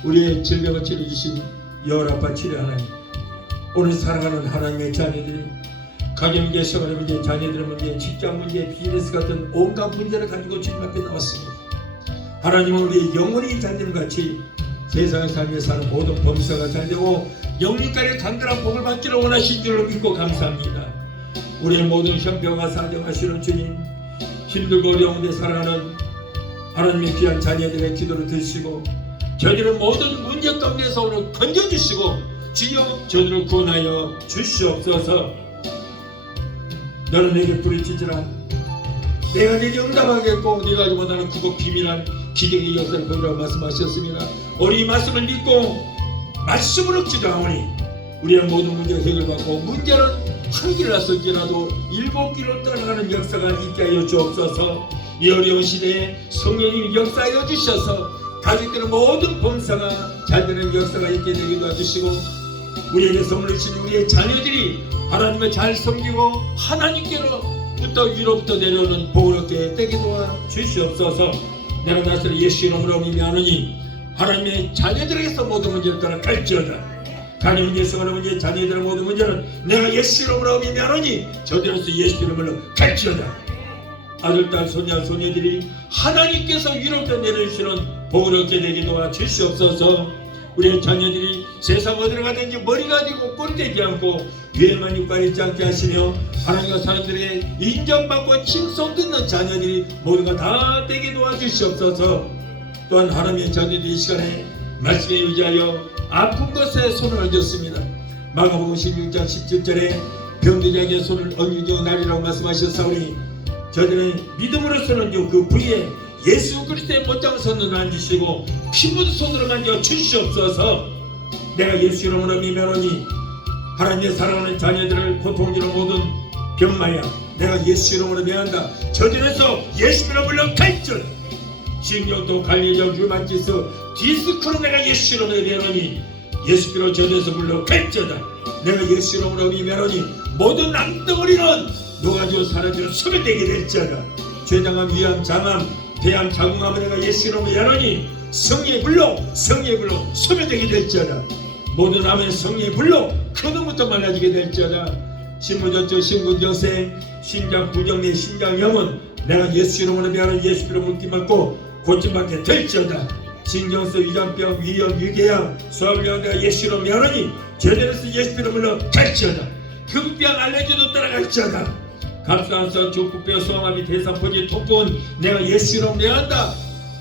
우리의 질병을 치료주신 여호라파 치료 하나님, 오늘 사랑하는 하나님의 자녀들이 가정 문제, 생활 문제, 자녀들의 문제, 직장 문제, 비즈니스 같은 온갖 문제를 가지고 주님 앞에 나왔습니다. 하나님은 우리의 영혼이 잘되는 같이 세상의 삶에 사는 모든 범사가 잘되고 영혼까지 간절한 복을 받기를 원하신 줄로 믿고 감사합니다. 우리의 모든 형편과 사정하시는 주님, 힘들고 어려운 데 살아가는 하나님의 귀한 자녀들의 기도를 드시고 저희들의 모든 문제 가운데서 오늘 건져주시고 주여 저들을 구원하여 주시옵소서. 너는 내게 부르짖으라 내가 내게 응답하겠고 네가 알지 못하는 크고 비밀한 기적의 역사를 보이라고 말씀하셨습니다. 우리 이 말씀을 믿고 말씀으로 기도하오니 우리의 모든 문제 해결받고 문제는 한 길 나설지라도 7길로 떠나가는 역사가 있게 하여 주옵소서. 이 어려운 시대에 성령님 역사하여 주셔서 가족들의 모든 범사가 잘되는 역사가 있게 되기도 해주시고 우리에게 선물을 주신 우리의 자녀들이 하나님을 잘 섬기고 하나님께로부터 위로부터 내려오는 복을 얻게 되게 도와 주시옵소서. 내가 나서는 예수 이름으로 믿으니 하나님의 자녀들에게서 모든 문제를 떠나갈지어다. 가정 문제, 생활 문제, 자녀들의 모든 문제는 내가 예수 이름으로 믿으니 저들에서 예수 이름으로 갈지어다. 아들, 딸, 손자, 소녀들이 하나님께서 위로부터 내려주시는 복을 얻게 되게 도와 주시옵소서. 우리의 자녀들이 세상 어디로 가든지 머리가 되고 꼴이 되지 않고 유해만 육관이 있지 않게 하시며 하나님과 사람들에게 인정받고 칭송 듣는 자녀들이 모두가 다 되게 도와주시옵소서. 또한 하나님의 자녀들이 이 시간에 말씀에 의지하여 아픈 것에 손을 얹었습니다. 마가복음 16장 17절에 병든 자에게 손을 얹어 나리라고 말씀하셨사오니 저들은 믿음으로 손을 얹어 그 부위에 예수 그리스도의 못장을 손으로 앉으시고 피부도 손으로 만져 주시옵소서. 내가 예수 이름으로 믿으니 하나님의 사랑하는 자녀들을 고통으로 모든 병마야 내가 예수 이름으로 명한다. 저들에서 예수 이름으로 갈지어다. 신경도 갈리정 류마티스 디스크로 내가 예수 이름으로 명하니 예수 이름으로 저들에서 물러갈지어다. 내가 예수 이름으로 명하니 모든 낭덩어리는 녹아지고 사라지고 소멸되게 될지어다. 죄장암, 위암, 장암, 폐암, 자궁암을 내가 예수 이름으로 열하니 성령의 불로 소멸되게 될지어다. 모든 암의 성령의 불로 그놈부터 말라지게 될지어다. 신부전증, 심근경색, 심장 부정내, 심장염은 내가 예수 이름으로 명하는 예수 이름으로 묶임받고 고침받게 될지어다. 신경성, 위장병, 위염, 위궤양, 소화불량 내가 예수 이름으로 명하니 제대로서 예수 이름으로 갈지어다. 금병 알레르기도 따라갈지어다. 갑상선, 족구뼈, 소화마비, 대사포지, 통풍은 내가 예수 이름으로 명한다.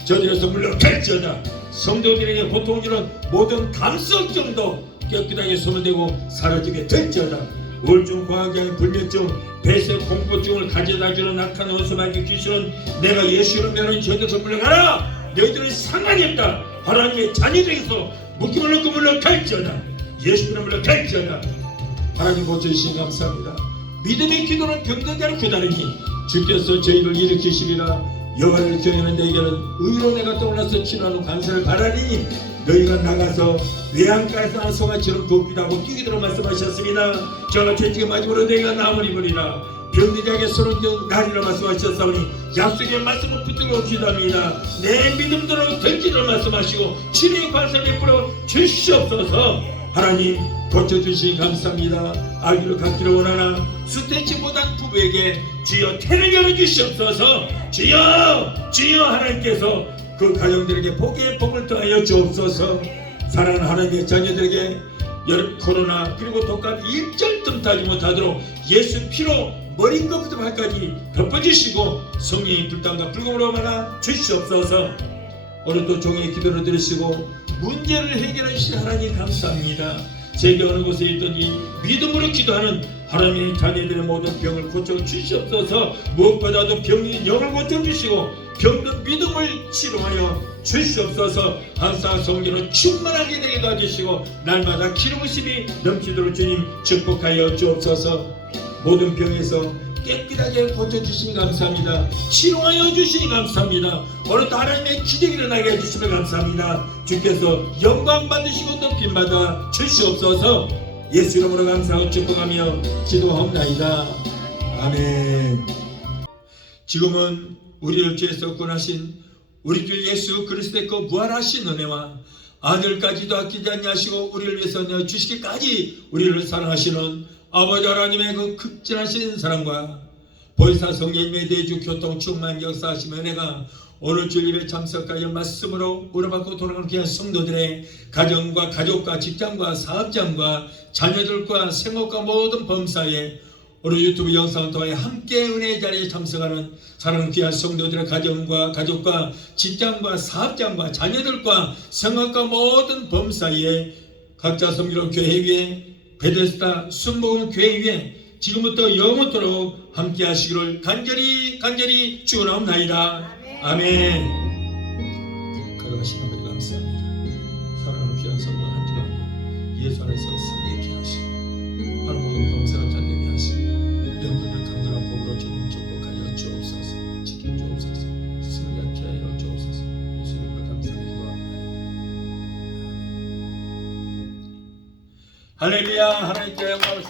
저들에서 물러갈지어다. 성도들에게 고통 주는 모든 감수증도 깨끗하게 소멸되고 사라지게 될지어다. 우울증, 공황장애, 불면증, 배세, 공포증을 가져다주는 악한 원수마귀 귀신은 내가 예수 이름으로 명하니 저들에서 물러가라. 너희들은 상관이 없다. 하나님의 자녀들에게서 묶임을 놓고 물러갈지어다. 예수 이름으로 물러갈지어다. 하나님 고쳐주시니 감사합니다. 믿음의 기도는 병든 자를 구다리니 주께서 저희를 일으키시리라. 여호와를 경외하는 내게는 의로 내가 떠올라서 치료하는 관세를 바라리니 너희가 나가서 외양가에서 소같이는 돕기라고 뛰기도록 말씀하셨습니다. 저가 죄지게 마지막으로 너희가 남을 입으리라. 병들자에게 서로 나리라 말씀하셨사오니 약속의 말씀을 붙들고 기도합니다. 내 믿음대로 던지도록 말씀하시고 치료의 관사 베풀어 주시옵소서. 하나님 고쳐주시니 감사합니다. 아기를 갖기를 원하나 수태치 못한 부부에게 주여 태를 열어주시옵소서. 주여 주여 하나님께서 그 가정들에게 복의 복을 더하여 주옵소서. 사랑하는 하나님의 자녀들에게 코로나 그리고 독감 일절 틈타지 못하도록 예수 피로 머리끝부터 발까지 덮어주시고 성령의 불땀과 불금으로 말아 주시옵소서. 오늘도 종의 기도를 들으시고 문제를 해결해 주신 하나님 감사합니다. 세계 어느 곳에 있든지 믿음으로 기도하는 하나님의 자녀들의 모든 병을 고쳐 주시옵소서. 무엇보다도 병인 영을 고쳐 주시고 병든 믿음을 치료하여 주시옵소서. 한사 성령으로 충만하게 되게 도와주시고 날마다 기름 부심이 넘치도록 주님 축복하여 주옵소서. 모든 병에서 깨끗하게 고쳐주시니 감사합니다. 치료하여 주시니 감사합니다. 오늘도 하나님의 기적이 일어나게 해주시면 감사합니다. 주께서 영광 받으시고 높임 받아 주시옵소서. 예수 이름으로 감사하고 축복하며 기도하옵나이다. 아멘. 지금은 우리를 죄에서 구원하신 우리 주 예수 그리스도의 그 부활하신 은혜와 아들까지도 아끼지 아니하시고 우리를 위해서 내어주시기까지 우리를 사랑하시는 아버지 하나님의 그 극진하신 사랑과 보혜사 성령님의 내주 교통 충만 역사하시는 은혜가 오늘 주일에 참석하여 말씀으로 우러받고 돌아가는 귀한 성도들의 가정과 가족과 직장과 사업장과 자녀들과 생업과 모든 범사에 오늘 유튜브 영상을 통해 함께 은혜의 자리에 참석하는 사랑하는 귀한 성도들의 가정과 가족과 직장과 사업장과 자녀들과 생업과 모든 범사에 각자 섬기는 교회 위에 베데스다 순복음 교회 위에 지금부터 영원토록 함께 하시기를 간절히 축원하옵나이다. 아멘. 걸어가신 아버지 감사합니다. 사랑하는 귀한 성도 한 주간 예수 안에서 승리케 하시고 하는 모든 범사가 잘되게 하시고 영혼을 강건한 복으로 주님 축복하여 주옵소서. 지켜주옵소서. 승리하게 하여 주옵소서. 예수 이름으로 감사합니다. 할렐루야. 하나님께 영광을